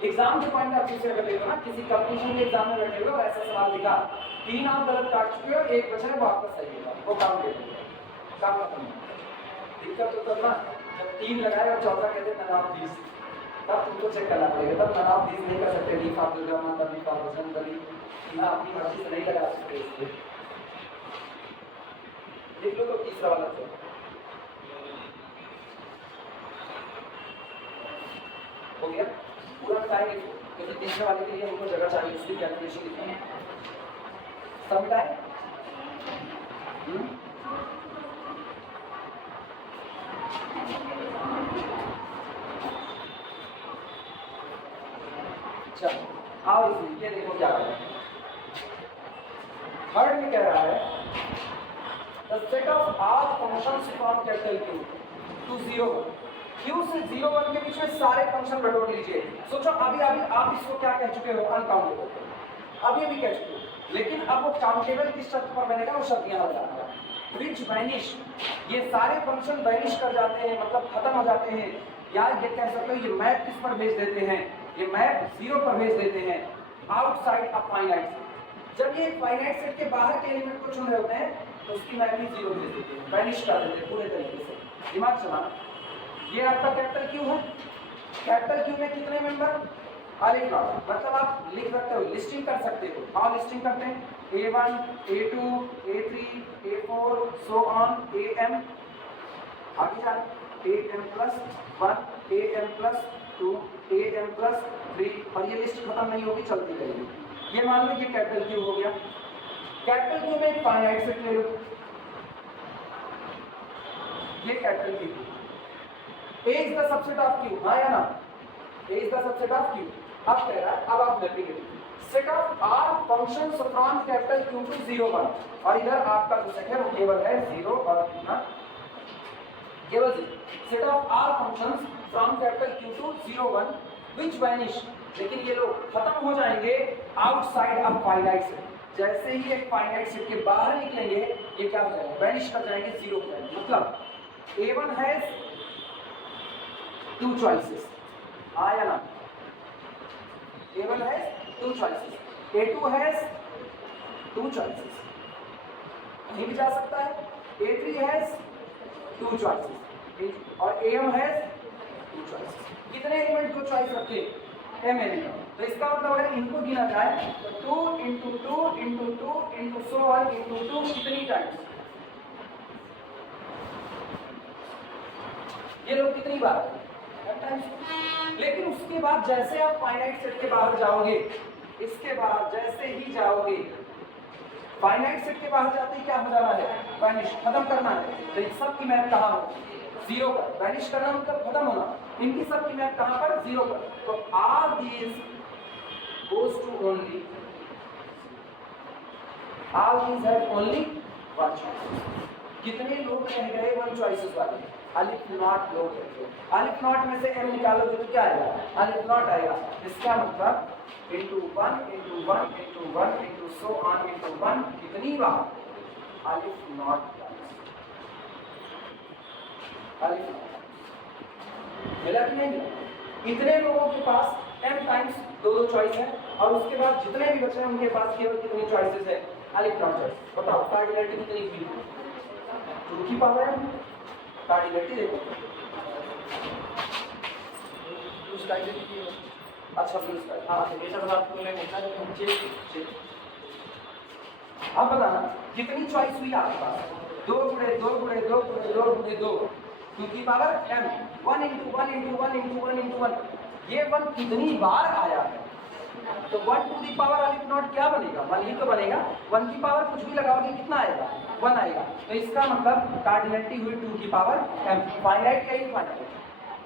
एग्जाम के पॉइंट ऑफ व्यू से अगर देखो ना किसी कंपटीशन के एग्जाम में बैठे हुए और ऐसा सवाल लिखा 3 आप गलत काट चुके हो एक बचा है वापस सही होगा वो काउंटेबल है काम खत्म दिक्कत तो तब ना जब 3 लगाए और चौथा कहते नन ऑफ दीस तब तुमको चेक करना पड़ेगा तब नन ऑफ दीस नहीं कर सकते डी फॉर द जमा तब डी फॉर द जन तभी ना अपनी मर्जी से नहीं लगा सकते इसलिए देख लो तो तीसरा वाला तो हो गया पूरा बताएंगे क्योंकि तीसरे वाले के लिए हमको जगह चाहिए इसलिए कैलकुलेशन लिखना है सब मिटाए चलो आओ इसमें ये देखो क्या कर रहा है थर्ड में कह रहा है the set of all functions from capital Q to 0 Q से 0 1 के बीच में सारे फंक्शन बटोर लीजिए सोचो अभी अभी आप इसको क्या कह चुके हो अनकाउंटेबल अभी अभी कह चुके हो लेकिन अब वो काउंटेबल किस शर्त पर बनेगा वो शर्त यहाँ बताना व्हिच वैनिश ये सारे फंक्शन वैनिश कर जाते हैं मतलब खत्म हो जाते हैं या ये कह सकते हो ये मैप किस पर भेज देते हैं ये मैप 0 पर भेज देते हैं आउटसाइड अ फाइनाइट सेट जब ये फाइनाइट सेट के बाहर के एलिमेंट को चुन रहे होते हैं तो उसकी वैल्यू 0 भेज देते हैं वैनिश कर देते हैं पूरे तरीके से दिमाग चलाना ये आपका कैपिटल क्यू है कैपिटल क्यू में कितने मेंबर अलिफ नॉट मतलब आप लिख सकते हो लिस्टिंग कर सकते हो हाँ लिस्टिंग करते हैं A1 A2 A3 A4 so on AM आगे जा AM+1 AM+2 AM+3 और ये लिस्ट खत्म नहीं होगी चलती रहेगी ये मान लो ये कैपिटल क्यू हो गया कैपिटल क्यू में एक फाइनाइट सेट ले लो ये capital Q A is the subset of Q हाँ या ना A is the subset of Q अब कह रहा है अब आप लिखेंगे set of R functions from capital Q to 0 1 और इधर आपका जो सेट है वो केवल है 0 और कितना केवल set of R functions from capital Q to 0 1 which vanish लेकिन ये लोग खत्म हो जाएंगे आउटसाइड ऑफ फाइनाइट सेट जैसे ही एक फाइनाइट सेट के बाहर निकलेंगे ये क्या हो जाएगा वैनिश कर जाएंगे 0 हो जाएंगे मतलब A1 हैज 2 choices आया ना A1 has 2 choices A2 has 2 choices कहीं भी जा सकता है A3 has 2 choices और AM has 2 choices कितने एलिमेंट को चॉइस रखे M एलिमेंट तो इसका मतलब अगर इनको गिना जाए तो 2 into 2 into 2 into so on into 2 कितनी टाइम्स ये लोग कितनी बार लेकिन उसके बाद जैसे आप फाइनाइट सेट के बाहर जाओगे इसके बाद जैसे ही जाओगे फाइनाइट सेट के बाहर जाते ही क्या हो जाना है वैनिश खत्म करना है तो इन सब की मैप कहाँ हो 0 पर वैनिश करना मतलब खत्म होना इनकी सब की मैप कहाँ पर 0 पर तो are these goes to only are these have only one choice कितने लोग रह गए वन चॉइसेस वाले अलिफ नॉट लोग अलिफ नॉट में से m निकालोगे तो क्या आएगा अलिफ नॉट आएगा इसका मतलब into 1 into 1 into 1 into so on into 1 कितनी बार अलिफ नॉट अलिफ मिला कि नहीं इतने लोगों के पास m टाइम्स दो चॉइस है और उसके बाद जितने भी बचे हैं उनके पास केवल कितनी चॉइसेस है अलिफ नॉट चॉइस बताओ कार्डिनलिटी कितनी हुई 2 की पावर है कार्डिनलिटी देखो अच्छा अब बताना कितनी चॉइस हुई आपके पास 2 गुणे 2 गुणे 2 गुणे 2 गुणे 2 2 की power m 1 into 1 into 1 into 1 into 1 ये 1 कितनी बार आया है तो 1 टू दी पावर अलिफ नॉट क्या बनेगा 1 ही तो बनेगा 1 की पावर कुछ भी लगाओगे कितना आएगा 1 आएगा तो इसका मतलब कार्डिनलिटी हुई 2 की पावर m फाइनाइट क्या ही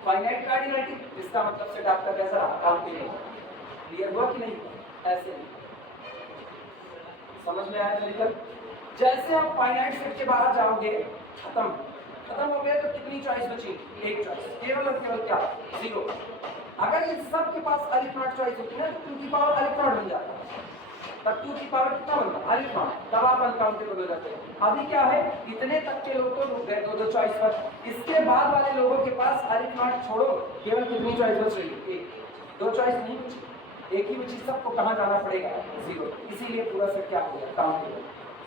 फाइनाइट कार्डिनलिटी इसका मतलब सेट आपका कैसा काउंटिंग क्लियर हुआ कि नहीं? ऐसे नहीं। समझ में आया तरीका? जैसे आप फाइनाइट सेट के बाहर जाओगे, खत्म हो गया, तो कितनी चॉइस बची? एक चॉइस, केवल और केवल क्या? जीरो। अगर इन सब के पास अलिफ नॉट चॉइस होती है ना, तो 2 की पावर अलिफ नॉट बन जाता है, तब 2 की पावर कितना बनता? अलिफ नॉट, तब आप अनकाउंटेबल हो जाते हैं। अभी क्या है, इतने तक के लोग तो रुक गए दो चॉइस पर, इसके बाद वाले लोगों के पास अलिफ नॉट छोड़ो, केवल कितनी चॉइस बच रही है? एक। दो चॉइस नहीं बची, एक ही बची, सबको कहाँ जाना पड़ेगा? जीरो। इसीलिए पूरा सेट क्या हो गया? काउंटेबल।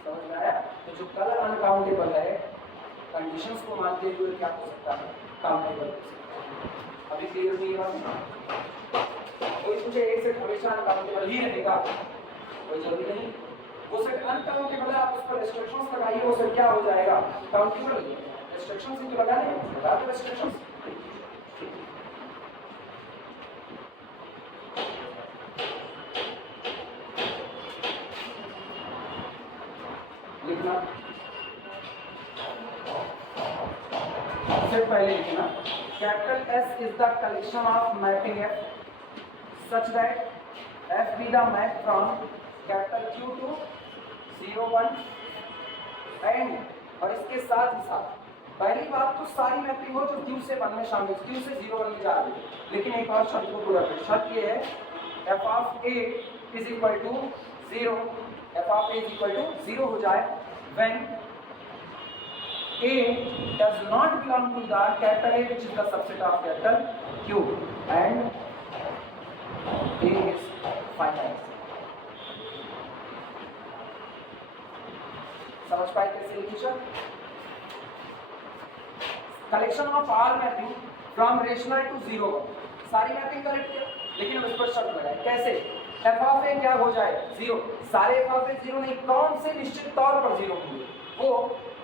समझ में आया? तो जो कलर अनकाउंटेबल है, कंडीशंस को मानते हुए क्या हो सकता है? काउंटेबल। अभी क्लियर नहीं है? कोई पूछे एक सेट हमेशा अनकाउंटेबल ही रहेगा, कोई जरूरी नहीं। वो सेट अनकाउंटेबल है, आप उस पर रेस्ट्रिक्शंस लगाइए, वो सेट क्या हो जाएगा? काउंटेबल। रेस्ट्रिक्शंस ही तो लगाने, लगा दो रेस्ट्रिक्शंस। लिखना, सबसे पहले लिखना, capital S is the collection of mapping F such that F be the map from capital Q to 0 1 and, और इसके साथ ही साथ पहली बात तो सारी मैपिंग हो जो Q से 1 में शामिल, Q से 0 1 में जा रही है, लेकिन एक और शर्त को पूरा करें। शर्त ये है f of a is equal to 0, f of a is equal to 0 हो जाए when A does not belong to the capital A, which is the subset of capital Q, and A is finite. समझ पाए कैसे लिखी sir? Collection of all mapping from rational to 0 सारी mapping correct किया, लेकिन उस पर शर्त लगाए। कैसे? f of a क्या हो जाए? 0। सारे f of a 0 नहीं, कौन से निश्चित तौर पर 0 होंगे? वो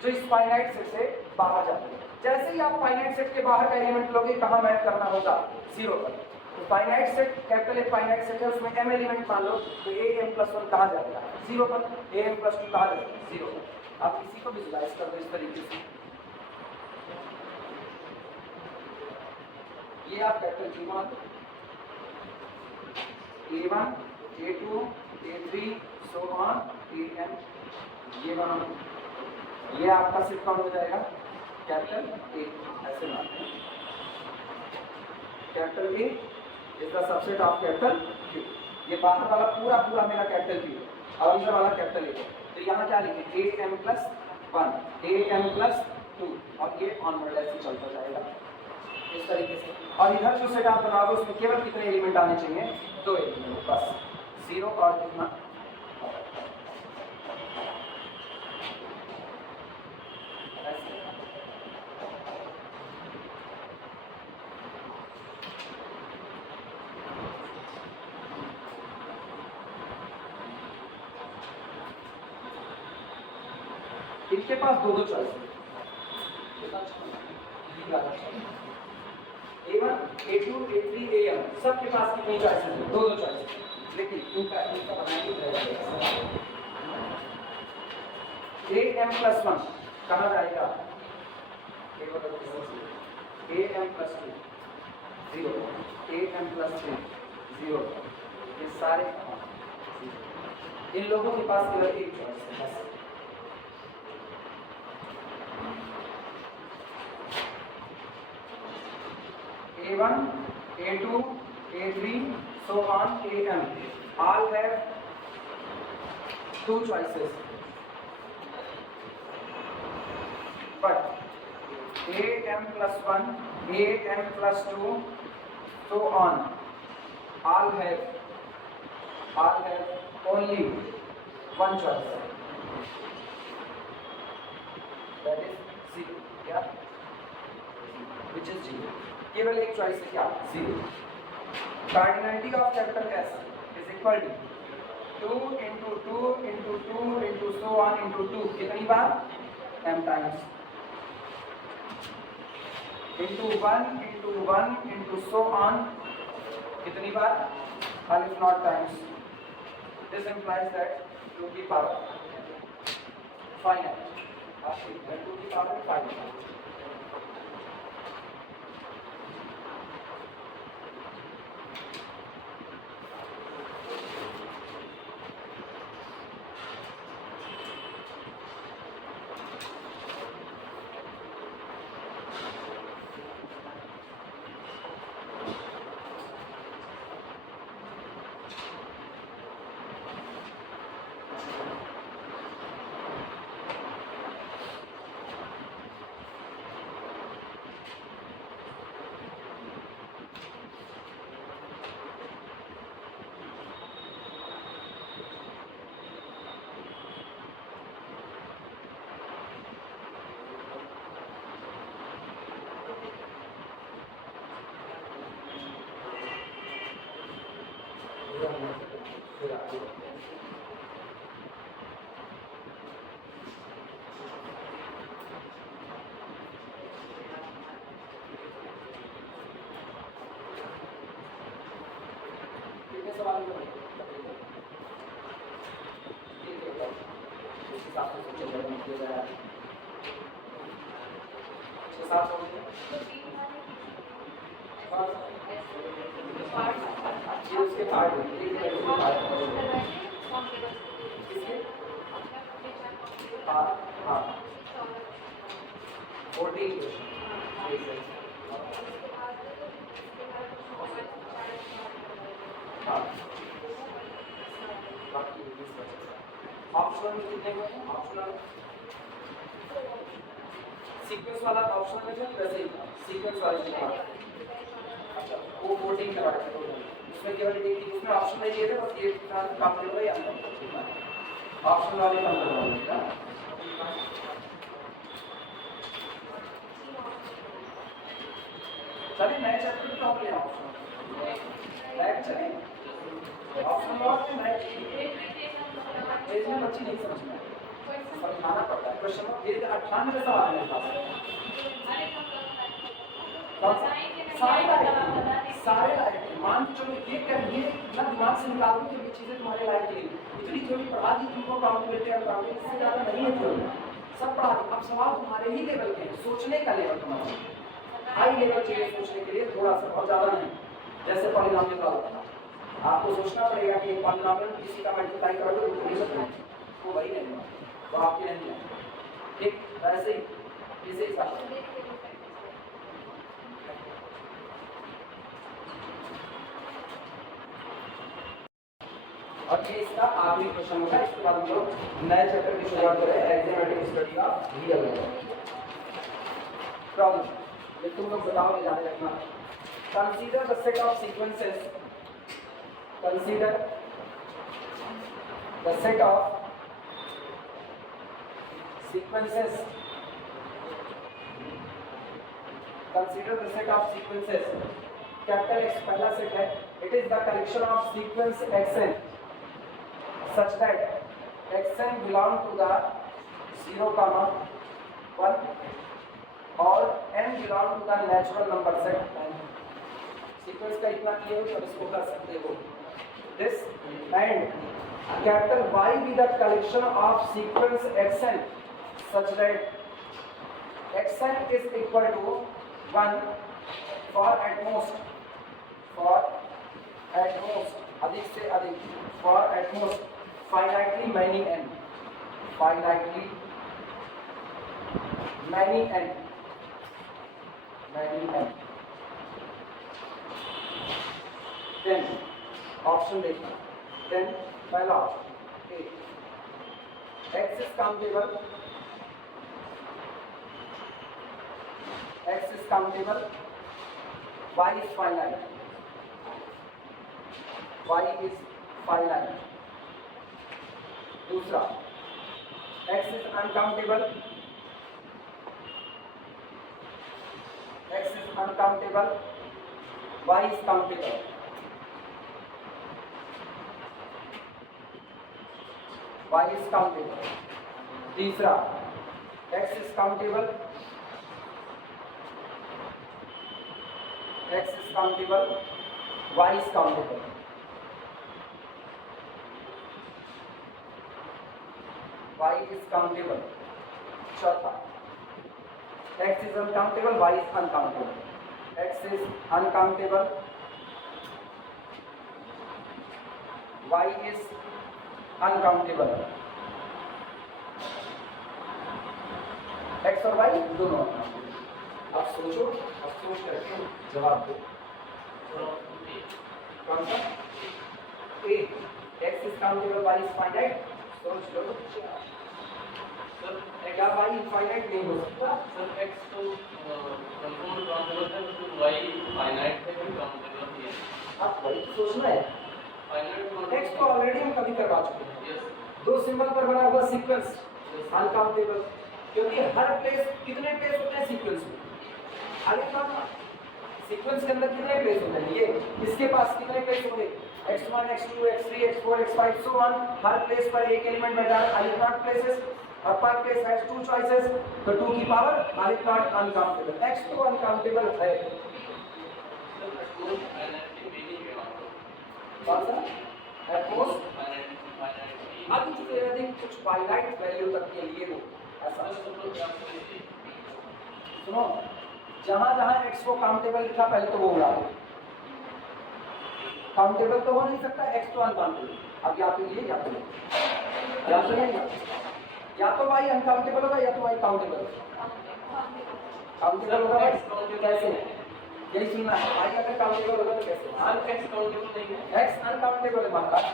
जो इस फाइनाइट सेट से बाहर जाते हैं। जैसे ही आप फाइनाइट सेट के बाहर का एलिमेंट लोगे, कहाँ मैप करना होगा? 0 पर। तो finite set, capital a finite set है, उसमें m एलिमेंट मान लो, तो am+1 कहाँ जाएगा? 0 पर। am+2 कहाँ जाएगा? 0 पर। आप इसी को विजुलाइज कर दो इस तरीके से। ये आप कैपिटल G मान लो, A1 A2 A3 so on An, ये बना, ये आपका सिर्फ कौन हो जाएगा? Capital A. ऐसे मानते हैं capital A is the subset of capital Q. ये बाहर वाला पूरा मेरा कैपिटल क्यू, और इधर वाला कैपिटल ए। तो यहाँ क्या लिखें? am+1 am+2, और ये ऑनवर्ड ऐसे चलता जाएगा इस तरीके से। और इधर जो सेट आप बनाओगे उसमें केवल कितने एलिमेंट आने चाहिए? 2 एलिमेंट बस, 0 और कितना? इनके पास दो चॉइस है, A1 A2 A3 AM, सबके पास कितनी चॉइसेस है? दो चॉइस, लेकिन इनका बनाएंगे am+1 कहाँ जाएगा? am+2 0, am+3 0, ये सारे इन लोगों के पास केवल एक चॉइस है बस। A1, A2, A3, so on Am, all have 2 choices, but am+1, am+2, so on, all have only 1 choice, that is 0, yeah, which is 0. केवल एक चॉइस है क्या? 0। Cardinality of capital S is equal to 2 into 2 into 2 into so on into 2, कितनी बार? m times, into 1 into 1 into so on, कितनी बार? अलिफ not times. This implies that 2 की power finite, 2 की power finite. कितने सवाल हुए? इस हिसाब से सोचे जब निकल जाए 6-7 हो गए। ये उसके पार्ट होंगे, एक मिनट के पार्ट होंगे। किसके? हाँ हाँ 14 क्वेश्चन। हाँ बाकी 20 बचे। ऑप्शनल में कितने हुए हैं? ऑप्शनल सीक्वेंस वाला ऑप्शनल में जो वैसे ही था, सीक्वेंस वाले के बाद अच्छा वो 14 करा रहे थे उसमें केवल एक उसमें ऑप्शन नहीं दिए थे, बस ये काम कर रहा है ऑप्शन वाले काम कर रहा है। चलिए नए चैप्टर में टॉप ले ऑप्शन लाइक चलिए ऑप्शन और नए पेज में बच्ची नहीं समझ में समझाना पड़ता है। क्वेश्चन नंबर 98 सवाल है सारे लायक मान के चलो ये क्या ये इतना दिमाग से निकालो कि ये चीजें तुम्हारे लायक नहीं इतनी थ्योरी पढ़ा दी तुमको काउंटेबिलिटी और काउंटिंग इससे ज़्यादा नहीं है थ्योरी सब पढ़ा दी। अब सवाल तुम्हारे ही लेवल के हैं, सोचने का लेवल तुम्हारा हाई लेवल चाहिए सोचने के लिए थोड़ा सा बहुत ज़्यादा नहीं। जैसे पॉलिनॉमियल का होता है आपको सोचना पड़ेगा कि एक पॉलिनॉमियल किसी का मल्टीप्लाई करोगे तो नहीं सकते वो वही नहीं तो आपके नहीं है ठीक वैसे ही इसी हिसाब से। और ये इसका आखिरी क्वेश्चन होगा, इसके बाद हम लोग नए चैप्टर की शुरुआत करें एग्जीक्यूटिव स्टडी का रियल प्रॉब्लम। ये तुम लोग बताओगे जाने रखना। Consider the set of sequences, consider the set of sequences, consider the set of sequences. Capital x पहला सेट है, it is the collection of sequence xn such that xn belong to the 0, 1 और n belong to the natural number set n। Sequence का इतना किए हो तो इसको कर सकते हो this and capital Y be the collection of sequence xn such that xn is equal to 1 for at most अधिक से अधिक for at most finitely many n, finitely many n, many n। then option देखना, then पहला option A x is countable, x is countable, y is finite, y is finite। दूसरा x is uncountable, x is uncountable, y is countable, y is countable। तीसरा x is countable, x is countable, y is countable। y is countable। चौथा x is uncountable, y is uncountable, x is uncountable, y is uncountable, x और y दोनों uncountable। अब सोचो, अब सोच करके जवाब दो। कौन सा? A x is countable, y is finite। सोच लो सर क्या y इनफाइनाइट नहीं हो सकता? सर x तो संपूर्ण काउंटेबल है तो y फाइनाइट है भी काउंटेबल ही है। आप वही तो सोचना है। फाइनाइट x तो ऑलरेडी हम कभी करवा चुके हैं। यस दो सिंबल पर बना हुआ सीक्वेंस अनकाउंटेबल, क्योंकि हर प्लेस कितने प्लेस होते हैं सीक्वेंस में? आगे क्या सीक्वेंस के अंदर कितने प्लेस होते हैं? ये इसके पास कितने प्लेस होंगे? x1 x2 x3 x4 x5 so on, her place पर एक एलिमेंट बैठा है, i is not places और per place has two choices, तो 2 की power i is not uncountable, x तो uncountable है। कौन सा? at most अधिक से अधिक कुछ फाइनाइट वैल्यू तक के लिए हो, ऐसा सुनो, जहां जहां x को काउंटेबल लिखा पहले तो वो उड़ा दो, काउंटेबल तो हो नहीं सकता, x तो अनकाउंटेबल, अब या तो ये या तो ये, या तो y अनकाउंटेबल होगा या तो y काउंटेबल काउंटेबल होगा। भाई कैसे? यही सुनना है, y अगर काउंटेबल होगा तो कैसे? x काउंटेबल नहीं है, x अनकाउंटेबल है महाराज,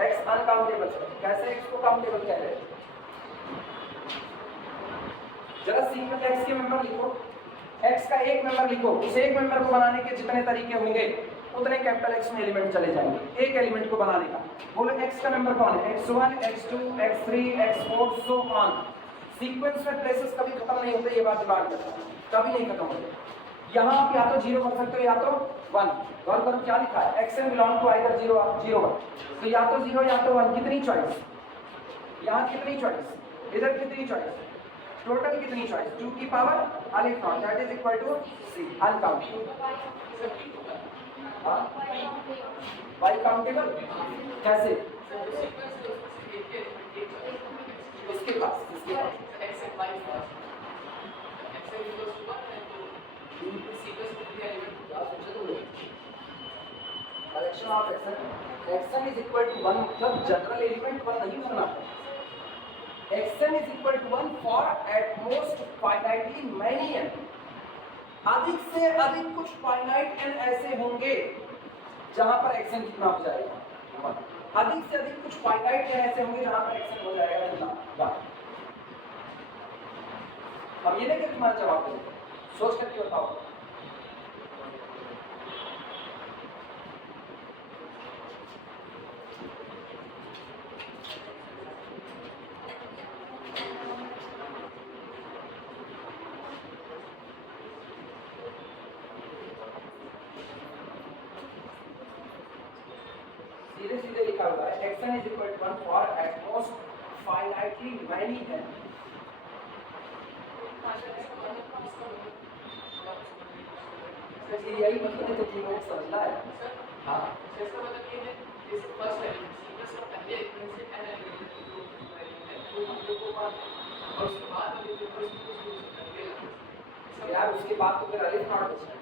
x अनकाउंटेबल है, कैसे x को काउंटेबल कह रहे हैं? जरा सीक्वेंस x के मेंबर लिखो, x का एक मेंबर लिखो, उस एक मेंबर को बनाने के जितने तरीके होंगे उतने कैपिटल X में एलिमेंट चले जाएंगे, एक एलिमेंट को बनाने का। बोलो x का मेंबर कौन है? x1 x2 x3 x4 so on. Sequence में प्लेसेस कभी खत्म नहीं होते, ये बात दिमाग में रखना, कभी नहीं खत्म होते। यहाँ आप या तो 0 कर सकते हो या तो 1। गौर करो क्या लिखा है, xn बिलोंग टू आइदर 0 0 1, तो या तो 0 या तो 1, कितनी चॉइस? यहाँ कितनी चॉइस, इधर कितनी चॉइस, टोटल कितनी चॉइस? 2 की पावर अलिफ not that is equal to c uncountable. हां y काउंटेबल कैसे? इसके पास x and y first, x and equals to 1 and to sequence to the element collection of xn is equal to 1, मतलब general element 1 नहीं होना, xn is equal to 1 for at most finitely many n, अधिक से अधिक कुछ finite n ऐसे होंगे जहां पर xn कितना हो जाएगा, अधिक से अधिक कुछ फाइनाइट n ऐसे होंगे जहां पर xn हो जाएगा कितना 1। हम ये नहीं कि तुम्हारा जवाब दो, सोच करके बताओ। सीधे सीधे लिखा हुआ है xn is equal to 1 for at most finitely many n। Sir यही मतलब है, तो तीनों को समझना है। हाँ इसका मतलब ये है इस फर्स्ट एलिमेंट सीक्वेंस का पहले एलिमेंट से n एलिमेंट को हम लोग को बात और उसके बाद वाले जो फर्स्ट यार उसके बाद तो फिर अलिफ नॉट बचना है,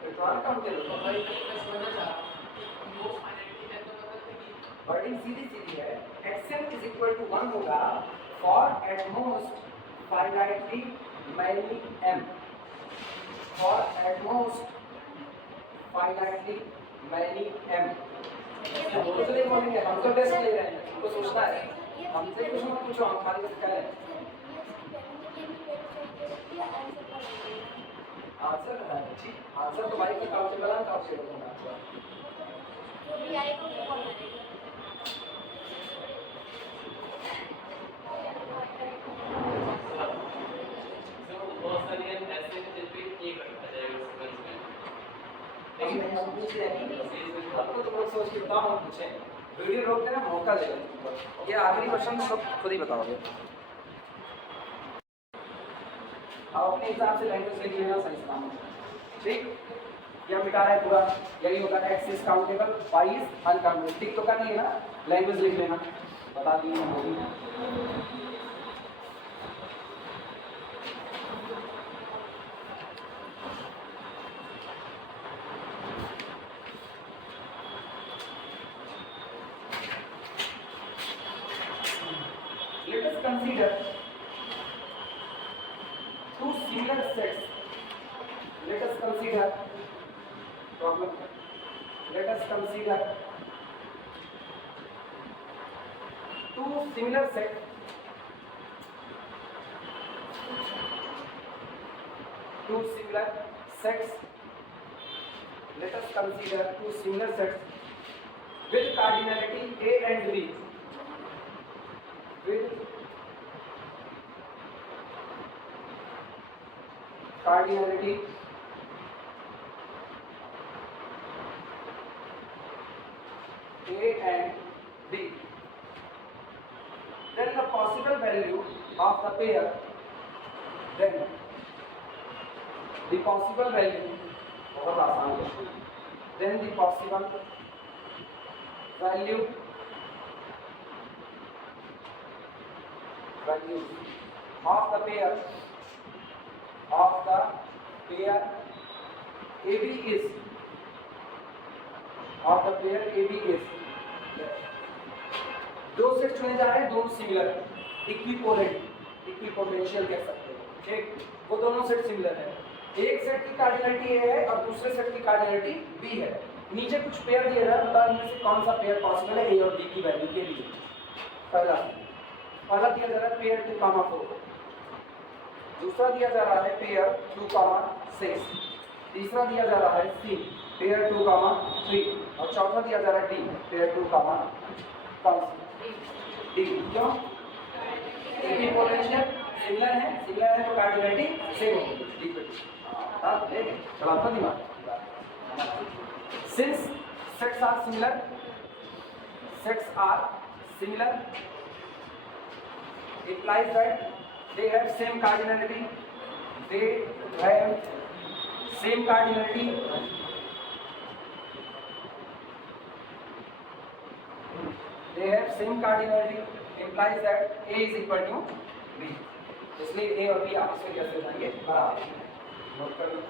फिर तो अनकाउंटेबल तो भाई मैं समझना चाह रहा हूं मोस्ट फाइनाइटली n का मतलब है कि वर्डिंग सीधी सीधी है, xn is equal to 1 होगा for at most finitely many m, for at most finitely many m। हम तो नहीं बोलेंगे, हम तो टेस्ट ले रहे हैं, हमको सोचना है, हमसे कुछ मत पूछो, हम खाली बस करें। आंसर है जी, आंसर तो भाई की काउंटेबल है, काउंटेबल होगा बहुत सारी n ऐसे हैं जिन पे एक रखा जाएगा सीक्वेंस में, लेकिन नहीं हम पूछ रहे हैं, आपको तो लोग सोच के बताओ, हम पूछें, वीडियो रोक देना, मौका दे रहे। ये आखिरी क्वेश्चन सब खुद ही बताओगे, आप अपने हिसाब से लैंग्वेज लिख लेना, सही सलामत, ठीक। यह मिटा रहा है पूरा, यही होगा x is countable, y is uncountable, ठीक तो कर लिए ना, लैंग्वेज लिख लेना, बता दिए हम लोग। Let us consider two similar sets. Let us consider problem. Let us consider two similar sets. Two similar sets. Let us consider two similar sets with cardinality A and B. With cardinality A and B. Then the possible value of the pair, then the possible value, बहुत आसान question, then the possible value of the pair AB is दो set चुने जा रहे हैं, दोनों similar है, equipotential कह सकते हो, ठीक, वो दोनों सेट सिमिलर है, एक सेट की कार्डिनलिटी ए है और दूसरे सेट की कार्डिनलिटी बी है, नीचे कुछ पेयर दिया जा रहा है, इनमें से कौन सा पेयर पॉसिबल है ए और बी की वैल्यू के लिए। पहला दिया जा रहा है पेयर 2,4, दूसरा दिया जा रहा है पेयर 2,6, तीसरा दिया जा रहा है सी पेयर 2,3 और चौथा दिया जा रहा है डी पेयर 2,5। डी क्यों? इक्विपोटेंशियल सिमिलर है तो कार्डिनलिटी सेम होगी। चलाता दिमाग। Since sets are similar implies that they have same cardinality, implies that A is equal to B, इसलिए A और B आपस में कैसे हो जाएंगे बराबर। नोट कर लो।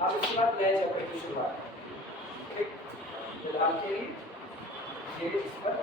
अब इसके बाद नए चैप्टर की शुरुआत, ठीक, फिलहाल के लिए ये इस पर